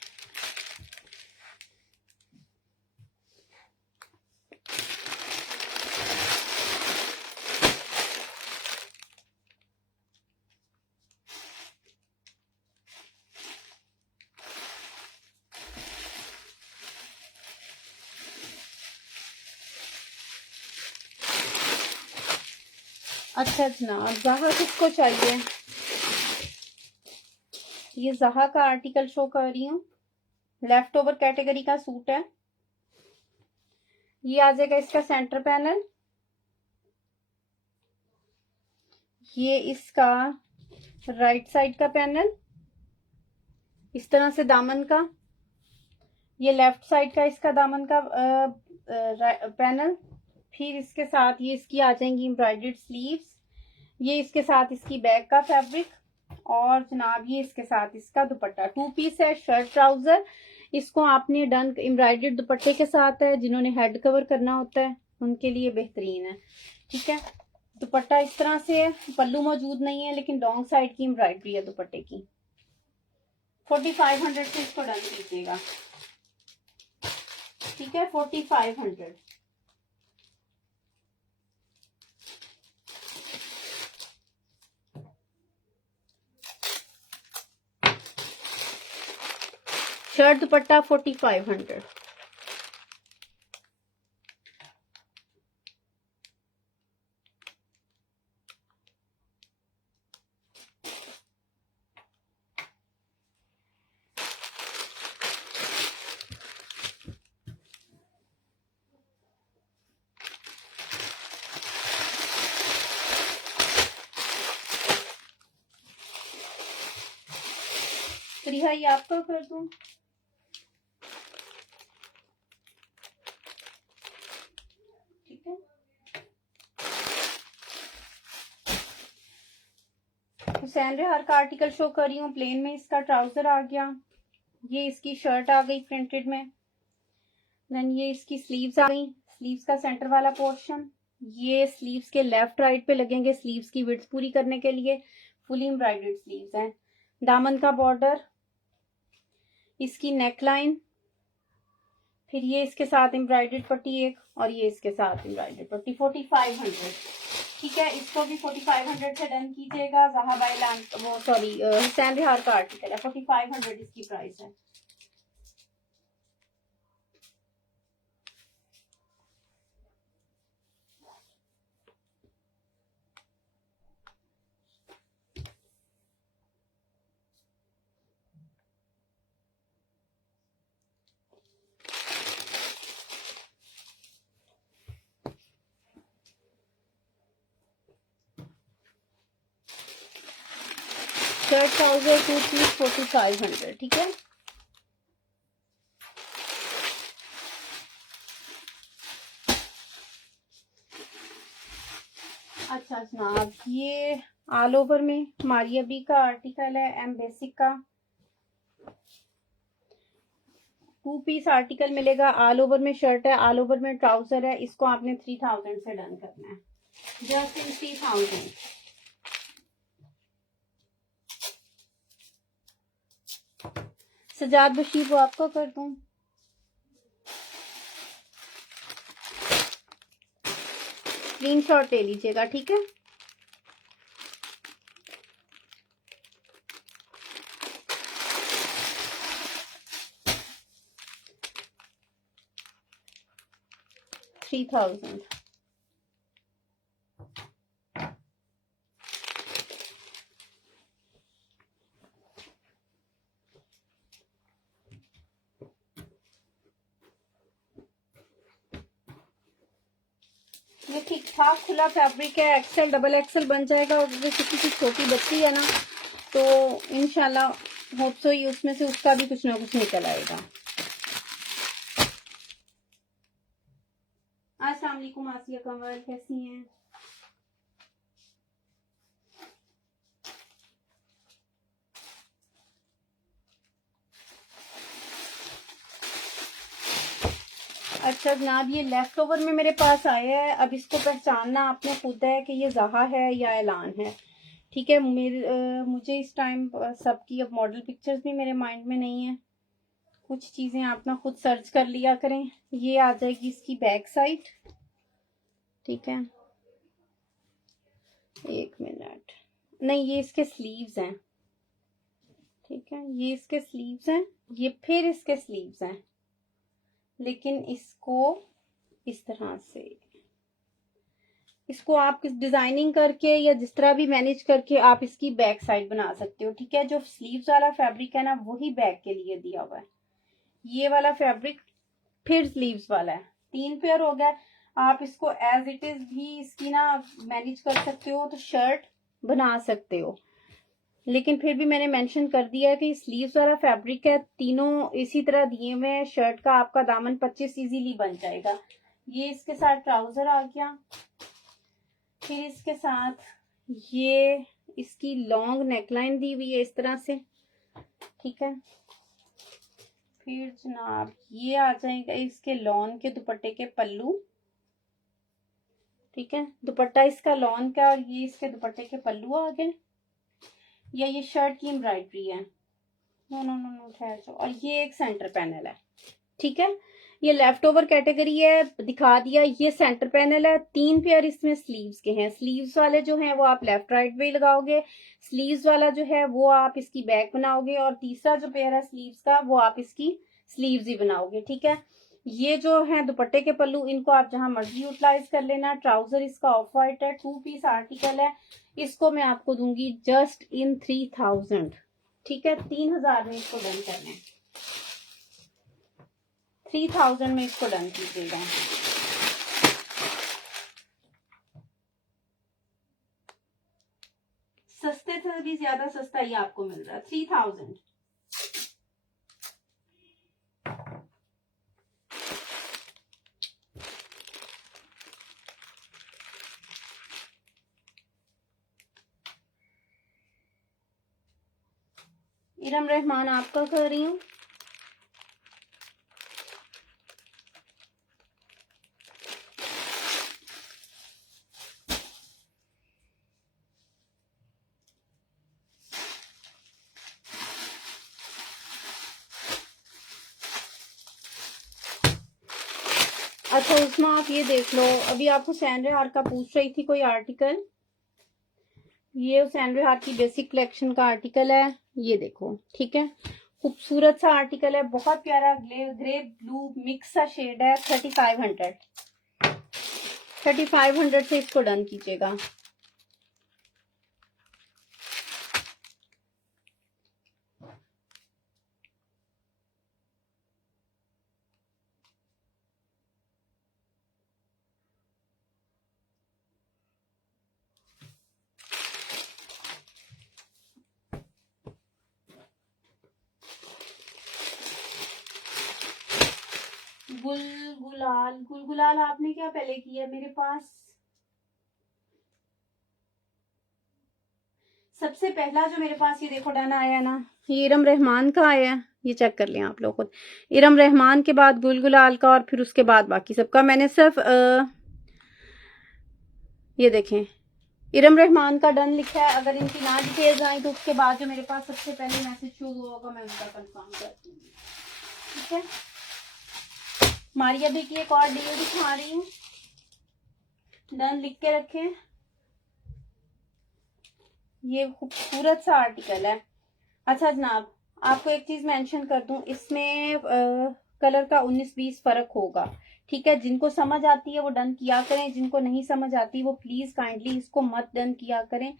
अच्छा जनाब, जहा किसको चाहिए? ये जहा का आर्टिकल शो कर रही हूँ, लेफ्ट ओवर कैटेगरी का सूट है। ये आ जाएगा इसका सेंटर पैनल, ये इसका राइट साइड का पैनल, इस तरह से दामन का, ये लेफ्ट साइड का इसका दामन का पैनल। फिर इसके साथ ये इसकी आ जाएंगी एम्ब्रॉयडर्ड स्लीव्स, ये इसके साथ इसकी बैक का फैब्रिक, और जनाब ये इसके साथ इसका दुपट्टा। 2 पीस है, शर्ट ट्राउजर। इसको आपने डन एम्ब्रॉयडर्ड दुपट्टे के साथ है, जिन्होंने हेड कवर करना होता है उनके लिए बेहतरीन है। ठीक है, दुपट्टा इस तरह से है, पल्लू मौजूद नहीं है लेकिन लॉन्ग साइड की एम्ब्रॉयडरी है दुपट्टे की। 4500 से इसको डन कीजिएगा। ठीक है, 4500। शर्ट दुपट्टा 4500। रिहाई आपका कर दूं? ठीक है, हुसैन रेहार का आर्टिकल शो कर रही हूँ। प्लेन में इसका ट्राउजर आ गया, ये इसकी शर्ट आ गई प्रिंटेड में, देन ये इसकी स्लीव्स आ गई, स्लीव्स का सेंटर वाला पोर्शन, ये स्लीव्स के लेफ्ट राइट पे लगेंगे स्लीव्स की विड्थ पूरी करने के लिए, फुली एम्ब्रॉयडर्ड स्लीव्स हैं। दामन का बॉर्डर, इसकी नेक लाइन, फिर ये इसके साथ एम्ब्रॉयडर्ड पट्टी एक, और ये इसके साथ एम्ब्रॉयडर्ड पट्टी 4500। ठीक है, इसको भी 4500 से डन कीजिएगा। वो सॉरी हुसैन रेहार का आर्टिकल है, 4500 इसकी प्राइस है। Shirt trouser 2 piece 4500। ठीक है, अच्छा जनाब, ये ऑल ओवर में मारिया बी का आर्टिकल है, एम बेसिक का 2 पीस आर्टिकल मिलेगा। ऑल ओवर में शर्ट है, ऑल ओवर में ट्राउजर है। इसको आपने 3000 से डन करना है, जस्ट इन 3000। सजाद बशीर वो आपको कर दूं? स्क्रीनशॉट ले लीजिएगा। ठीक है, $3000। ये ठीक ठाक खुला फैब्रिक है, एक्सेल डबल एक्सेल बन जाएगा। और जैसे किसी छोटी बच्ची है ना, तो इंशाल्लाह होप सो उसमें से उसका भी कुछ ना कुछ निकल आएगा। अस्सलाम वालेकुम आसिया कमल, कैसी हैं? अच्छा जनाब, ये लेफ्ट ओवर में मेरे पास आया है। अब इसको पहचानना आपने खुद है कि ये ज़हा है या ऐलान है। ठीक है, मुझे इस टाइम सबकी अब मॉडल पिक्चर्स भी मेरे माइंड में नहीं है। कुछ चीज़ें आप ना खुद सर्च कर लिया करें। ये आ जाएगी इसकी बैक साइड। ठीक है, एक मिनट, नहीं ये इसके स्लीव्स हैं। ठीक है, ये इसके स्लीव्स हैं, ये फिर इसके स्लीव्स हैं, लेकिन इसको इस तरह से, इसको आप डिजाइनिंग करके या जिस तरह भी मैनेज करके आप इसकी बैक साइड बना सकते हो। ठीक है, जो स्लीव्स वाला फैब्रिक है ना, वही बैक के लिए दिया हुआ है। ये वाला फैब्रिक फिर स्लीव्स वाला है, 3 पेयर हो गया। आप इसको एज इट इज भी इसकी ना मैनेज कर सकते हो, तो शर्ट बना सकते हो। लेकिन फिर भी मैंने मेंशन कर दिया है कि स्लीव्स वाला फैब्रिक है, तीनों इसी तरह दिए हुए हैं। शर्ट का आपका दामन 25 इजीली बन जाएगा। ये इसके साथ ट्राउजर आ गया, फिर इसके साथ ये इसकी लॉन्ग नेकलाइन दी हुई है इस तरह से। ठीक है, फिर जनाब ये आ जाएगा इसके लॉन के दुपट्टे के पल्लू। ठीक है, दुपट्टा इसका लॉन का, और ये इसके दुपट्टे के पल्लू आ गए, या ये शर्ट की एम्ब्रॉयडरी है। नो नो नो नो, ठहर जाओ। और ये एक सेंटर पैनल है। ठीक है, ये लेफ्ट ओवर कैटेगरी है, दिखा दिया। ये सेंटर पैनल है, 3 पेयर इसमें स्लीव्स के हैं। स्लीव्स वाले जो हैं वो आप लेफ्ट राइट में लगाओगे, स्लीव्स वाला जो है वो आप इसकी बैक बनाओगे, और तीसरा जो पेयर है स्लीव्स का वो आप इसकी स्लीव्स ही बनाओगे। ठीक है, ये जो है दुपट्टे के पल्लू, इनको आप जहां मर्जी यूटिलाइज कर लेना। ट्राउजर इसका ऑफ वाइट है, 2 पीस आर्टिकल है। इसको मैं आपको दूंगी जस्ट इन 3000। ठीक है, 3000 में इसको डन करना है। 3000 में इसको डन कीजिएगा। सस्ते से भी ज्यादा सस्ता ये आपको मिल रहा है, 3000। इरम रहमान आपका कर रही हूँ। अच्छा उसमें आप ये देख लो, अभी आपको हुसैन रेहार का पूछ रही थी कोई आर्टिकल, ये हुसैन रेहार की बेसिक कलेक्शन का आर्टिकल है, ये देखो। ठीक है, खूबसूरत सा आर्टिकल है, बहुत प्यारा ग्रे ब्लू मिक्स सा शेड है। 3500 से इसको डन कीजिएगा। गुलगुलाल आपने क्या पहले किया मेरे पास? सबसे पहला जो मेरे पास ये देखो डन आया ना, ये इरम रहमान का आया है, ये चेक कर लें आप लोग खुद। इरम रहमान के बाद गुलगुलाल का, और फिर उसके बाद बाकी सबका। मैंने सिर्फ ये देखें इरम रहमान का डन लिखा है। अगर इनकी ना डिटेल्स आई तो उसके बाद जो मेरे पास सबसे पहले मैसेज शुरू होगा मैं उनका कंफर्म कर दूंगी। ठीक है, मारिया भी की एक और डील दिखा रही हूँ, डन लिख के रखें। ये खूबसूरत सा आर्टिकल है। अच्छा जनाब, आपको एक चीज मेंशन कर दूं, इसमें कलर का 19-20 फर्क होगा। ठीक है, जिनको समझ आती है वो डन किया करें, जिनको नहीं समझ आती वो प्लीज काइंडली इसको मत डन किया करें।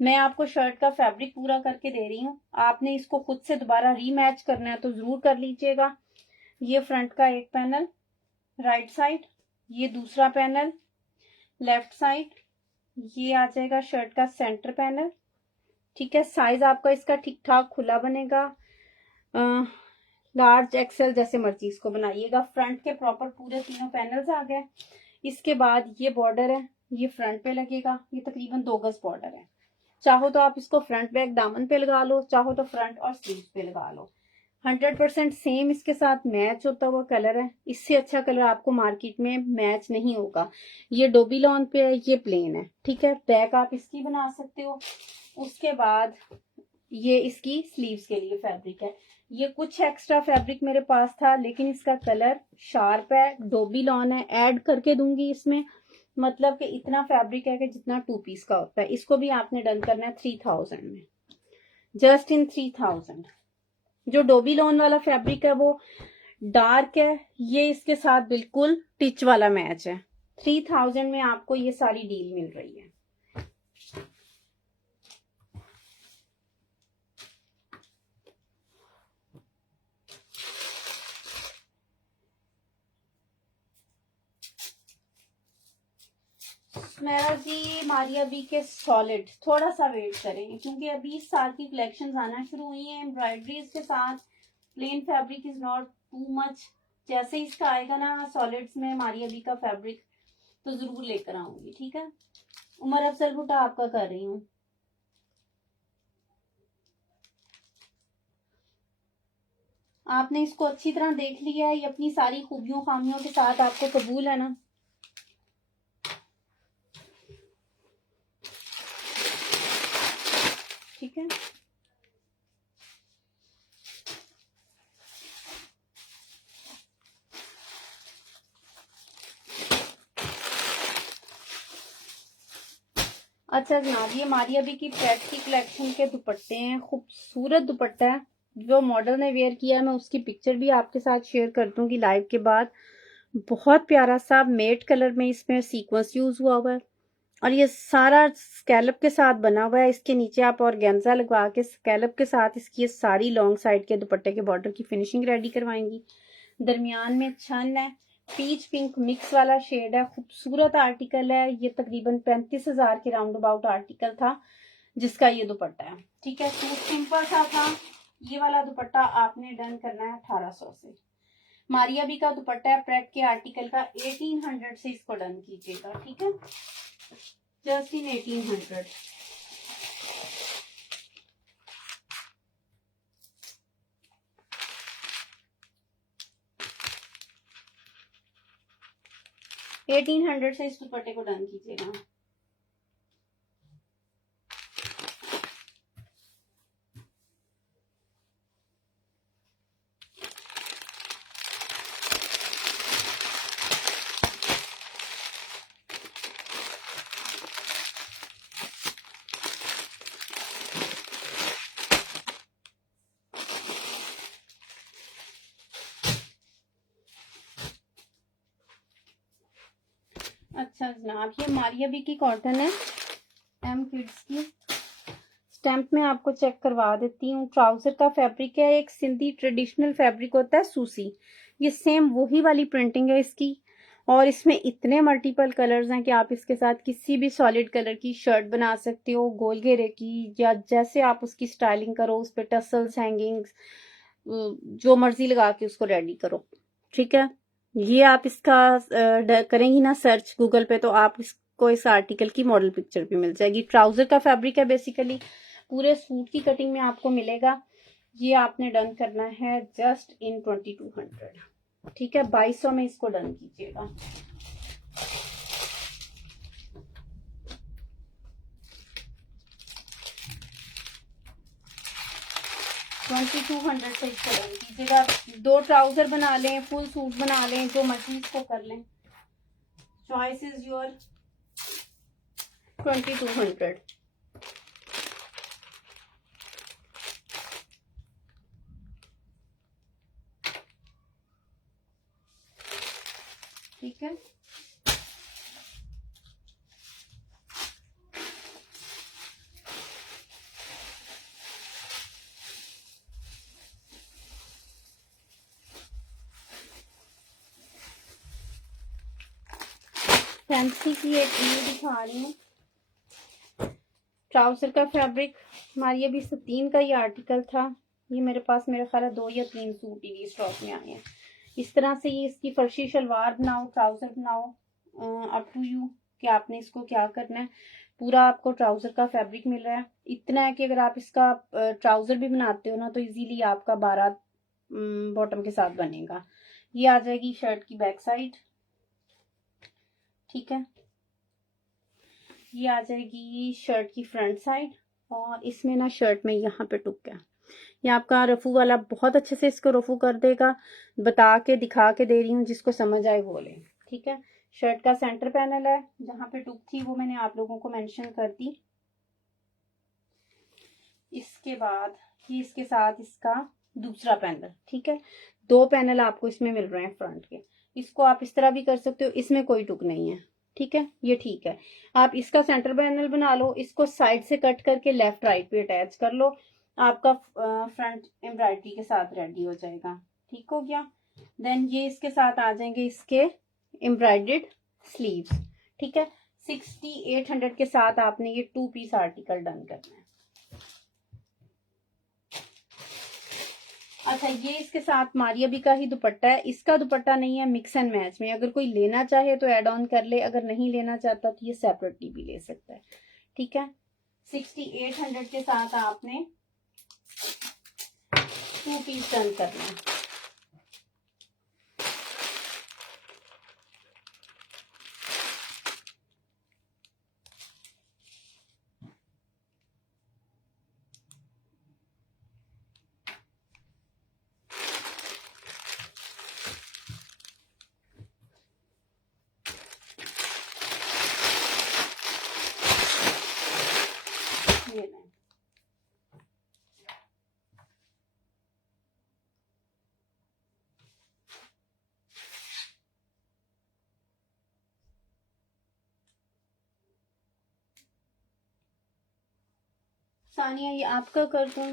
मैं आपको शर्ट का फैब्रिक पूरा करके दे रही हूँ, आपने इसको खुद से दोबारा रीमैच करना है तो जरूर कर लीजिएगा। ये फ्रंट का एक पैनल राइट साइड, ये दूसरा पैनल लेफ्ट साइड, ये आ जाएगा शर्ट का सेंटर पैनल। ठीक है, साइज आपका इसका ठीक ठाक खुला बनेगा, लार्ज एक्सेल जैसे मर्जी इसको बनाइएगा। फ्रंट के प्रॉपर पूरे तीनों पैनल्स आ गए। इसके बाद ये बॉर्डर है, ये फ्रंट पे लगेगा, ये तकरीबन 2 गज बॉर्डर है। चाहो तो आप इसको फ्रंट बैक दामन पे लगा लो, चाहो तो फ्रंट और स्लीव पे लगा लो। 100% सेम इसके साथ मैच होता हुआ कलर है, इससे अच्छा कलर आपको मार्केट में मैच नहीं होगा। ये डोबी लॉन पे है, ये प्लेन है। ठीक है, बैक आप इसकी बना सकते हो। उसके बाद ये इसकी स्लीव्स के लिए फैब्रिक है। ये कुछ एक्स्ट्रा फैब्रिक मेरे पास था लेकिन इसका कलर शार्प है, डोबी लॉन है, ऐड करके दूंगी इसमें। मतलब कि इतना फैब्रिक है कि जितना 2 पीस का होता है। इसको भी आपने डन करना है 3000 में, जस्ट इन 3000। जो डोबी लॉन वाला फैब्रिक है वो डार्क है, ये इसके साथ बिल्कुल टिच वाला मैच है। 3000 में आपको ये सारी डील मिल रही है। मेरा जी मारिया बी के सॉलिड थोड़ा सा वेट करें क्योंकि अभी इस साल की कलेक्शंस आना शुरू हुई हैं एम्ब्रॉयडरीज के साथ। Plane fabric is not too much. जैसे ही इसका आएगा ना सॉलिड्स में मारिया बी का फैब्रिक तो जरूर लेकर आऊंगी। ठीक है, उमर अफजल भुट्टा आपका कर रही हूँ। आपने इसको अच्छी तरह देख लिया है, ये अपनी सारी खूबियों खामियों के साथ आपको कबूल है ना? ठीक है, अच्छा जनाब, ये हमारी अभी की प्रेट की कलेक्शन के दुपट्टे हैं। खूबसूरत दुपट्टा है। जो मॉडल ने वेयर किया है मैं उसकी पिक्चर भी आपके साथ शेयर कर दूंगी लाइव के बाद। बहुत प्यारा सा मेट कलर में इसमें सीक्वेंस यूज हुआ है और ये सारा स्कैलप के साथ बना हुआ है। इसके नीचे आप ऑर्गेन्जा लगवा के स्कैलप के साथ इसकी ये सारी लॉन्ग साइड के दुपट्टे के बॉर्डर की फिनिशिंग रेडी करवाएंगी। दरमियान में छन है, पीच पिंक मिक्स वाला शेड है। खूबसूरत आर्टिकल है। ये तकरीबन 35,000 के राउंड अबाउट आर्टिकल था जिसका ये दुपट्टा है। ठीक है, सूट सिंपल सा था। ये वाला दुपट्टा आपने डन करना है 1800 से। मारिया बी का दुपट्टा है प्रेट के आर्टिकल का, 1800 से इसको डन कीजिएगा। ठीक है, जस्ट इन 1800। $1800 से इस दुपट्टे को डन कीजिएगा। अच्छा जनाब, ये मारिया बी की कॉटन है, एम किड्स की। स्टैम्प में आपको चेक करवा देती हूँ। ट्राउजर का फैब्रिक है, एक सिंधी ट्रेडिशनल फैब्रिक होता है सूसी। ये सेम वही वाली प्रिंटिंग है इसकी। और इसमें इतने मल्टीपल कलर्स हैं कि आप इसके साथ किसी भी सॉलिड कलर की शर्ट बना सकते हो, गोल घेरे की, या जैसे आप उसकी स्टाइलिंग करो उस पर टसल्स, हैंगिंग्स, जो मर्जी लगा के उसको रेडी करो। ठीक है, ये आप इसका करेंगी ना सर्च गूगल पे तो आप इसको इस आर्टिकल की मॉडल पिक्चर भी मिल जाएगी। ट्राउजर का फैब्रिक है बेसिकली, पूरे सूट की कटिंग में आपको मिलेगा। ये आपने डन करना है जस्ट इन 2200। ठीक है, 2200 में इसको डन कीजिएगा। 2200 से इसको डन कीजिएगा। 2 ट्राउजर बना लें, फुल सूट बना लें, जो मर्जी इसको कर लें। Choice is your. 2200। ठीक है, फैंसी की एक व्यू दिखा रही हूँ। ट्राउजर का फैब्रिक हमारी अभी 3 का ही आर्टिकल था। ये मेरे पास मेरे ख्याल 2 या 3 सूट ही स्टॉक में आए हैं। इस तरह से ये इसकी फर्शी शलवार बनाओ, ट्राउजर बनाओ, अप टू यू कि आपने इसको क्या करना है। पूरा आपको ट्राउजर का फैब्रिक मिल रहा है। इतना है कि अगर आप इसका ट्राउजर भी बनाते हो ना तो इजीली आपका 12 बॉटम के साथ बनेगा। ये आ जाएगी शर्ट की बैक साइड। ठीक है, ये आ जाएगी शर्ट की फ्रंट साइड। और इसमें ना शर्ट में यहाँ पे टुक है। ये आपका रफू वाला बहुत अच्छे से इसको रफू कर देगा। बता के दिखा के दे रही हूँ, जिसको समझ आए वो ले। ठीक है, शर्ट का सेंटर पैनल है, जहाँ पे टुक थी वो मैंने आप लोगों को मेंशन कर दी। इसके बाद ये इसके साथ इसका दूसरा पैनल। ठीक है, 2 पैनल आपको इसमें मिल रहे हैं फ्रंट के। इसको आप इस तरह भी कर सकते हो, इसमें कोई टुक नहीं है। ठीक है, ये ठीक है। आप इसका सेंटर पैनल बना लो, इसको साइड से कट करके लेफ्ट राइट पे अटैच कर लो, आपका फ्रंट एम्ब्रॉयडरी के साथ रेडी हो जाएगा। ठीक हो गया। देन ये इसके साथ आ जाएंगे इसके एम्ब्रॉयडर्ड स्लीव्स। ठीक है, 6800 के साथ आपने ये 2 पीस आर्टिकल डन करना है। अच्छा, ये इसके साथ मारिया बी का ही दुपट्टा है। इसका दुपट्टा नहीं है, मिक्स एंड मैच में। अगर कोई लेना चाहे तो ऐड ऑन कर ले, अगर नहीं लेना चाहता तो ये सेपरेटली भी ले सकता है। ठीक है, 6800 के साथ आपने 2 पीस डन करना है। सानिया ये आपका कर दूं?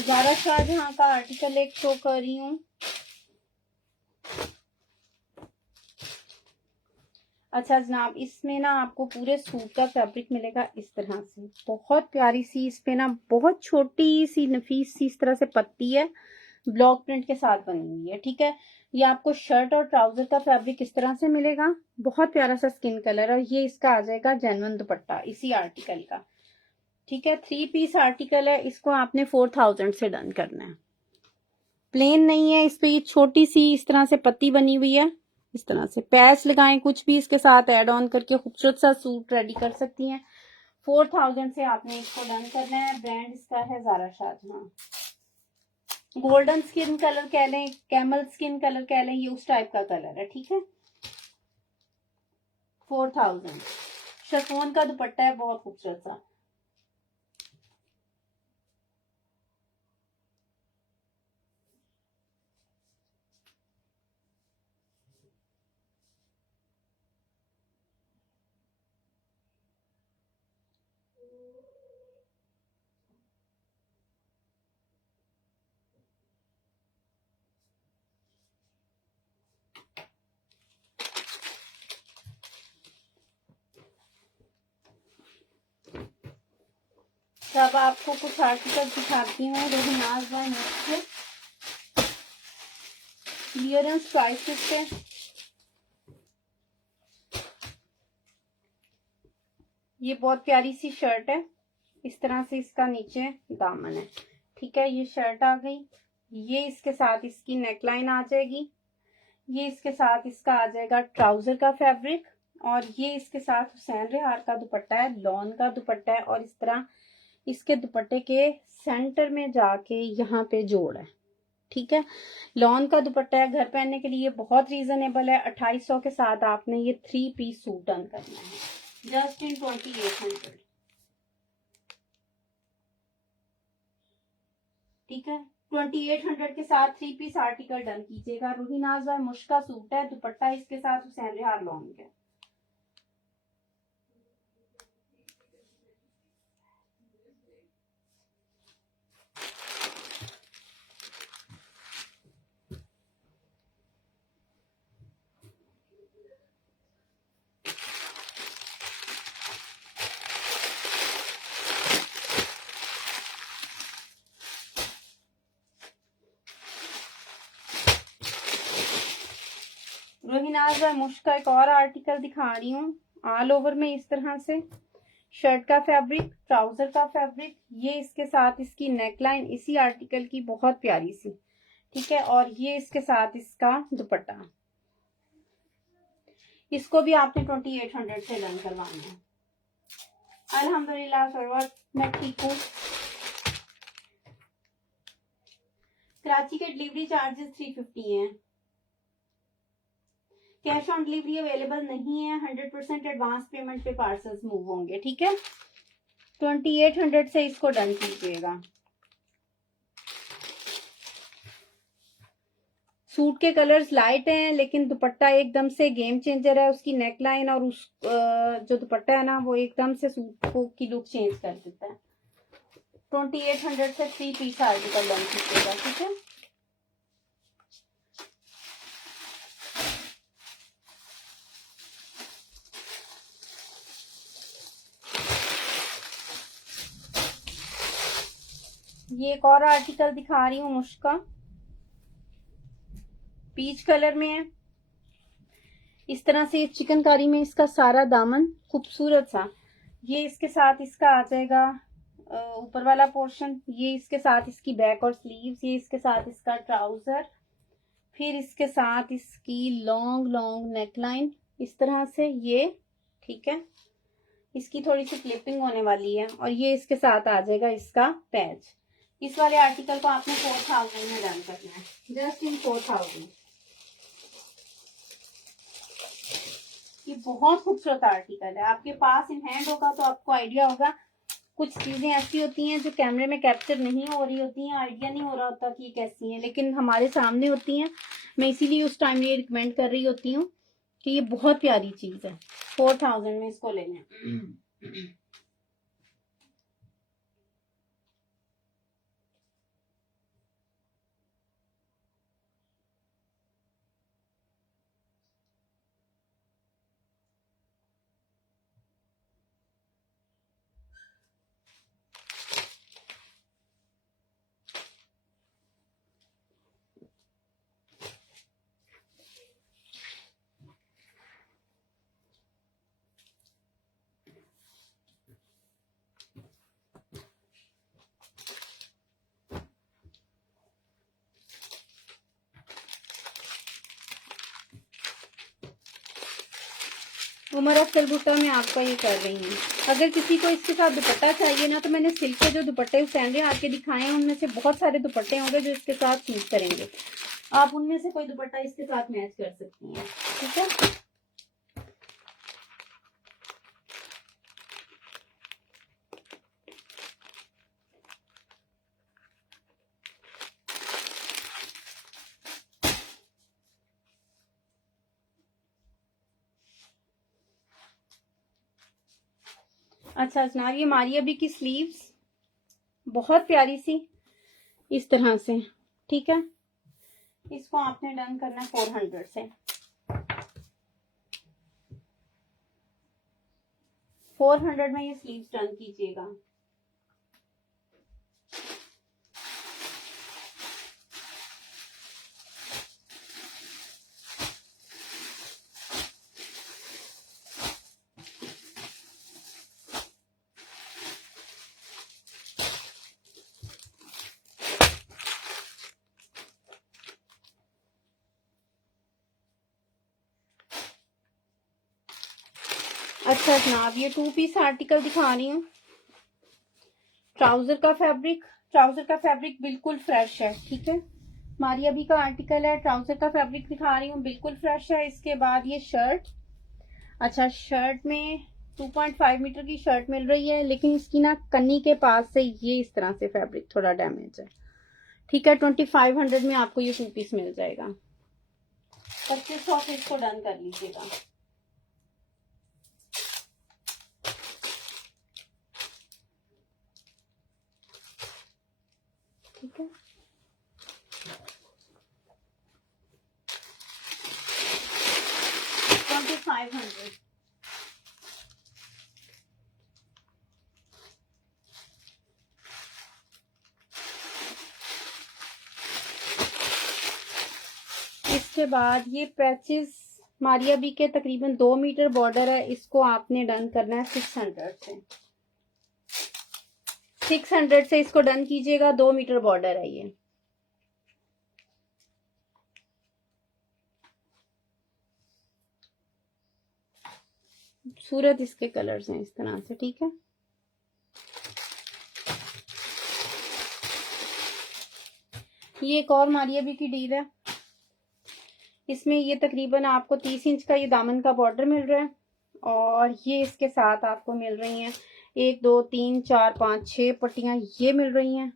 ज़ारा शाहजहां का आर्टिकल एक शो कर रही हूँ। अच्छा जनाब, इसमें ना आपको पूरे सूट का फैब्रिक मिलेगा इस तरह से, बहुत प्यारी सी, इस पे ना बहुत छोटी सी नफीस सी इस तरह से पत्ती है, ब्लॉक प्रिंट के साथ बनी हुई है। ठीक है, ये आपको शर्ट और ट्राउजर का फैब्रिक इस तरह से मिलेगा, बहुत प्यारा सा स्किन कलर, और ये इसका आ जाएगा जेन्युइन दुपट्टा इसी आर्टिकल का। ठीक है, 3 पीस आर्टिकल है, इसको आपने 4000 से डन करना है। प्लेन नहीं है, इस पे ये छोटी सी इस तरह से पत्ती बनी हुई है, इस तरह से पैच लगाएं, कुछ भी इसके साथ ऐड ऑन करके खूबसूरत सा सूट रेडी कर सकती हैं। 4000 से आपने इसको डन करना है। ब्रांड इसका है Zara Shahjahan. Golden skin colour कह लें, कैमल स्किन कलर कह लें, ये उस टाइप का कलर है। ठीक है, 4000। शिफॉन का दुपट्टा है, बहुत खूबसूरत सा। अब आपको कुछ आर्टिकल दिखाती हूँ रोहिनाज बाय मुझसे क्लियरेंस प्राइसेस पे। ये बहुत प्यारी सी शर्ट है, इस तरह से इसका नीचे दामन है। ठीक है, ये शर्ट आ गई, ये इसके साथ इसकी नेकलाइन आ जाएगी, ये इसके साथ इसका आ जाएगा ट्राउजर का फैब्रिक, और ये इसके साथ हुसैन रेहार का दुपट्टा है, लॉन का दुपट्टा है, और इस तरह इसके दुपट्टे के सेंटर में जाके यहाँ पे जोड़ है। ठीक है, लॉन का दुपट्टा है, घर पहनने के लिए बहुत रीजनेबल है। 2800 के साथ आपने ये 3 पीस सूट डन करना है, जस्ट इन 2800। ठीक है, 2800 के साथ 3 पीस आर्टिकल डन कीजिएगा। रूहीनाज और मुश्का सूट है, दुपट्टा इसके साथ हुसैन रेहार लॉन के। रोहिनाज और मुश्क का एक और आर्टिकल दिखा रही हूँ, ऑल ओवर में इस तरह से शर्ट का फैब्रिक, ट्राउजर का फैब्रिक, ये इसके साथ इसकी नेकलाइन इसी आर्टिकल की बहुत प्यारी सी। ठीक है, और ये इसके साथ इसका दुपट्टा, इसको भी आपने 2800 से डन करवाना है। अल्हम्दुलिल्लाह सरवर, मैं ठीक हूँ। कराची के डिलीवरी चार्जेस 350 हैं। कैश ऑन डिलीवरी अवेलेबल नहीं है, 100% एडवांस पेमेंट पे पार्सल्स मूव होंगे। ठीक है, 2800 से इसको डन कीजिएगा। सूट के कलर्स लाइट हैं, लेकिन दुपट्टा एकदम से गेम चेंजर है, उसकी नेकलाइन और उस जो दुपट्टा है ना, वो एकदम से सूट को की लुक चेंज कर देता है। 2800 से 3 पीस आर्टिकल डन कीजिएगा। ठीक है, ये एक और आर्टिकल दिखा रही हूँ मुश्का, पीच कलर में है, इस तरह से चिकनकारी में इसका सारा दामन खूबसूरत सा, ये इसके साथ इसका आ जाएगा ऊपर वाला पोर्शन, ये इसके साथ इसकी बैक और स्लीव्स, ये इसके साथ इसका ट्राउजर, फिर इसके साथ इसकी लॉन्ग लॉन्ग नेकलाइन इस तरह से ये। ठीक है, इसकी थोड़ी सी क्लिपिंग होने वाली है, और ये इसके साथ आ जाएगा इसका पैच। इस वाले आर्टिकल को आपने 4000 में डन करना है, जस्ट इन 4000। ये बहुत खूबसूरत आर्टिकल है, आपके पास इन हैंड होगा तो आपको आइडिया होगा कुछ चीजें ऐसी होती हैं जो कैमरे में कैप्चर नहीं हो रही होती हैं, आइडिया नहीं हो रहा होता कि ये कैसी हैं, लेकिन हमारे सामने होती हैं। मैं इसीलिए उस टाइम ये रिकमेंड कर रही होती हूँ कि ये बहुत प्यारी चीज है। 4000 में इसको ले लें। उमर अफजल भुट्टा में आपका ये कर रही हूँ। अगर किसी को इसके साथ दुपट्टा चाहिए ना, तो मैंने सिल्क के जो दुपट्टे सैंडे आके दिखाए हैं उनमें से बहुत सारे दुपट्टे होंगे जो इसके साथ सूट करेंगे। आप उनमें से कोई दुपट्टा इसके साथ मैच कर सकती हैं, ठीक है। अच्छा जनाब, ये मारिया बी की स्लीव्स बहुत प्यारी सी इस तरह से, ठीक है। इसको आपने डन करना है 400 से। 400 में ये स्लीव्स डन कीजिएगा। अच्छा जनाब, ये 2 पीस आर्टिकल दिखा रही हूँ। ट्राउजर का फैब्रिक बिल्कुल फ्रेश है, ठीक है। मारिया बी का आर्टिकल है, ट्राउजर का फैब्रिक दिखा रही हूँ, बिल्कुल फ्रेश है। इसके बाद ये शर्ट, अच्छा शर्ट में 2.5 मीटर की शर्ट मिल रही है, लेकिन इसकी ना कन्नी के पास से ये इस तरह से फैब्रिक थोड़ा डैमेज है, ठीक है। 2500 में आपको ये 2 पीस मिल जाएगा। 2500 से इसको डन कर लीजिएगा। ठीक है, $2500। इसके बाद ये पैचेस मारिया बी के तकरीबन 2 मीटर बॉर्डर है, इसको आपने डन करना है 600 से। 600 से इसको डन कीजिएगा, 2 मीटर बॉर्डर है ये। सूरत इसके कलर्स हैं इस तरह से, ठीक है। ये एक और मारिया बी की डील है, इसमें ये तकरीबन आपको 30 इंच का ये दामन का बॉर्डर मिल रहा है, और ये इसके साथ आपको मिल रही हैं 1 2 3 4 5 6 पट्टियां ये मिल रही हैं।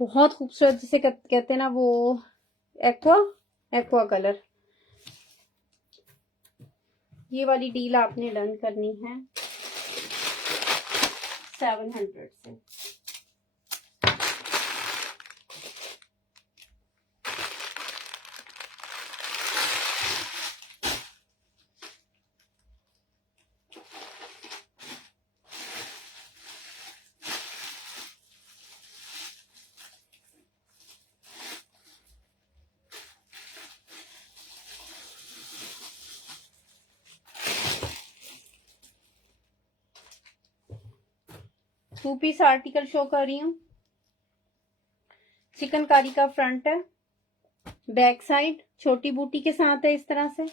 बहुत खूबसूरत, जिसे कहते हैं ना वो एक्वा कलर। ये वाली डील आपने डन करनी है 700 से। टू पीस आर्टिकल शो कर रही हूँ। चिकनकारी का फ्रंट है, बैक साइड छोटी बूटी के साथ है इस तरह से,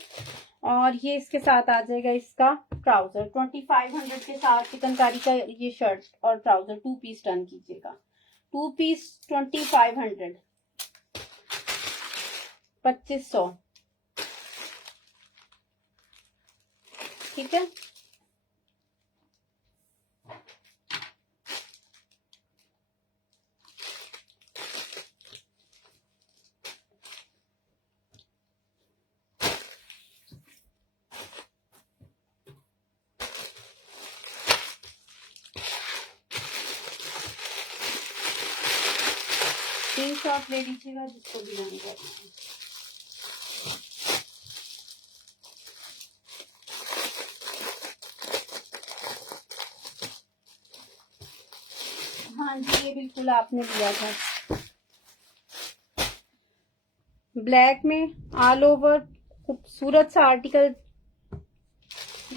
और ये इसके साथ आ जाएगा इसका ट्राउजर। 2500 के साथ चिकनकारी का ये शर्ट और ट्राउजर 2 पीस डन कीजिएगा। 2 पीस 2500, 2500, ठीक है। स्क्रीनशॉट ले लीजिएगा जिसको भी डन करना है। हाँ जी, ये बिल्कुल आपने लिया था ब्लैक में ऑल ओवर खूबसूरत सा आर्टिकल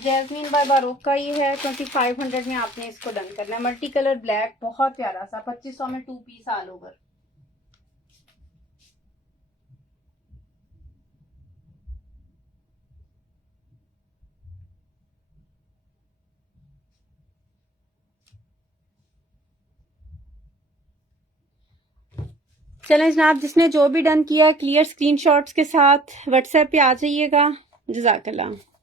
जैस्मीन बाय बारोक का ये है। 2500 में आपने इसको डन करना है। मल्टी कलर ब्लैक, बहुत प्यारा सा, 2500 में 2 पीस ऑल ओवर। चलें जनाब, जिसने जो भी डन किया क्लियर स्क्रीनशॉट्स के साथ व्हाट्सएप पे आ जाइएगा। जज़ाकल्लाह।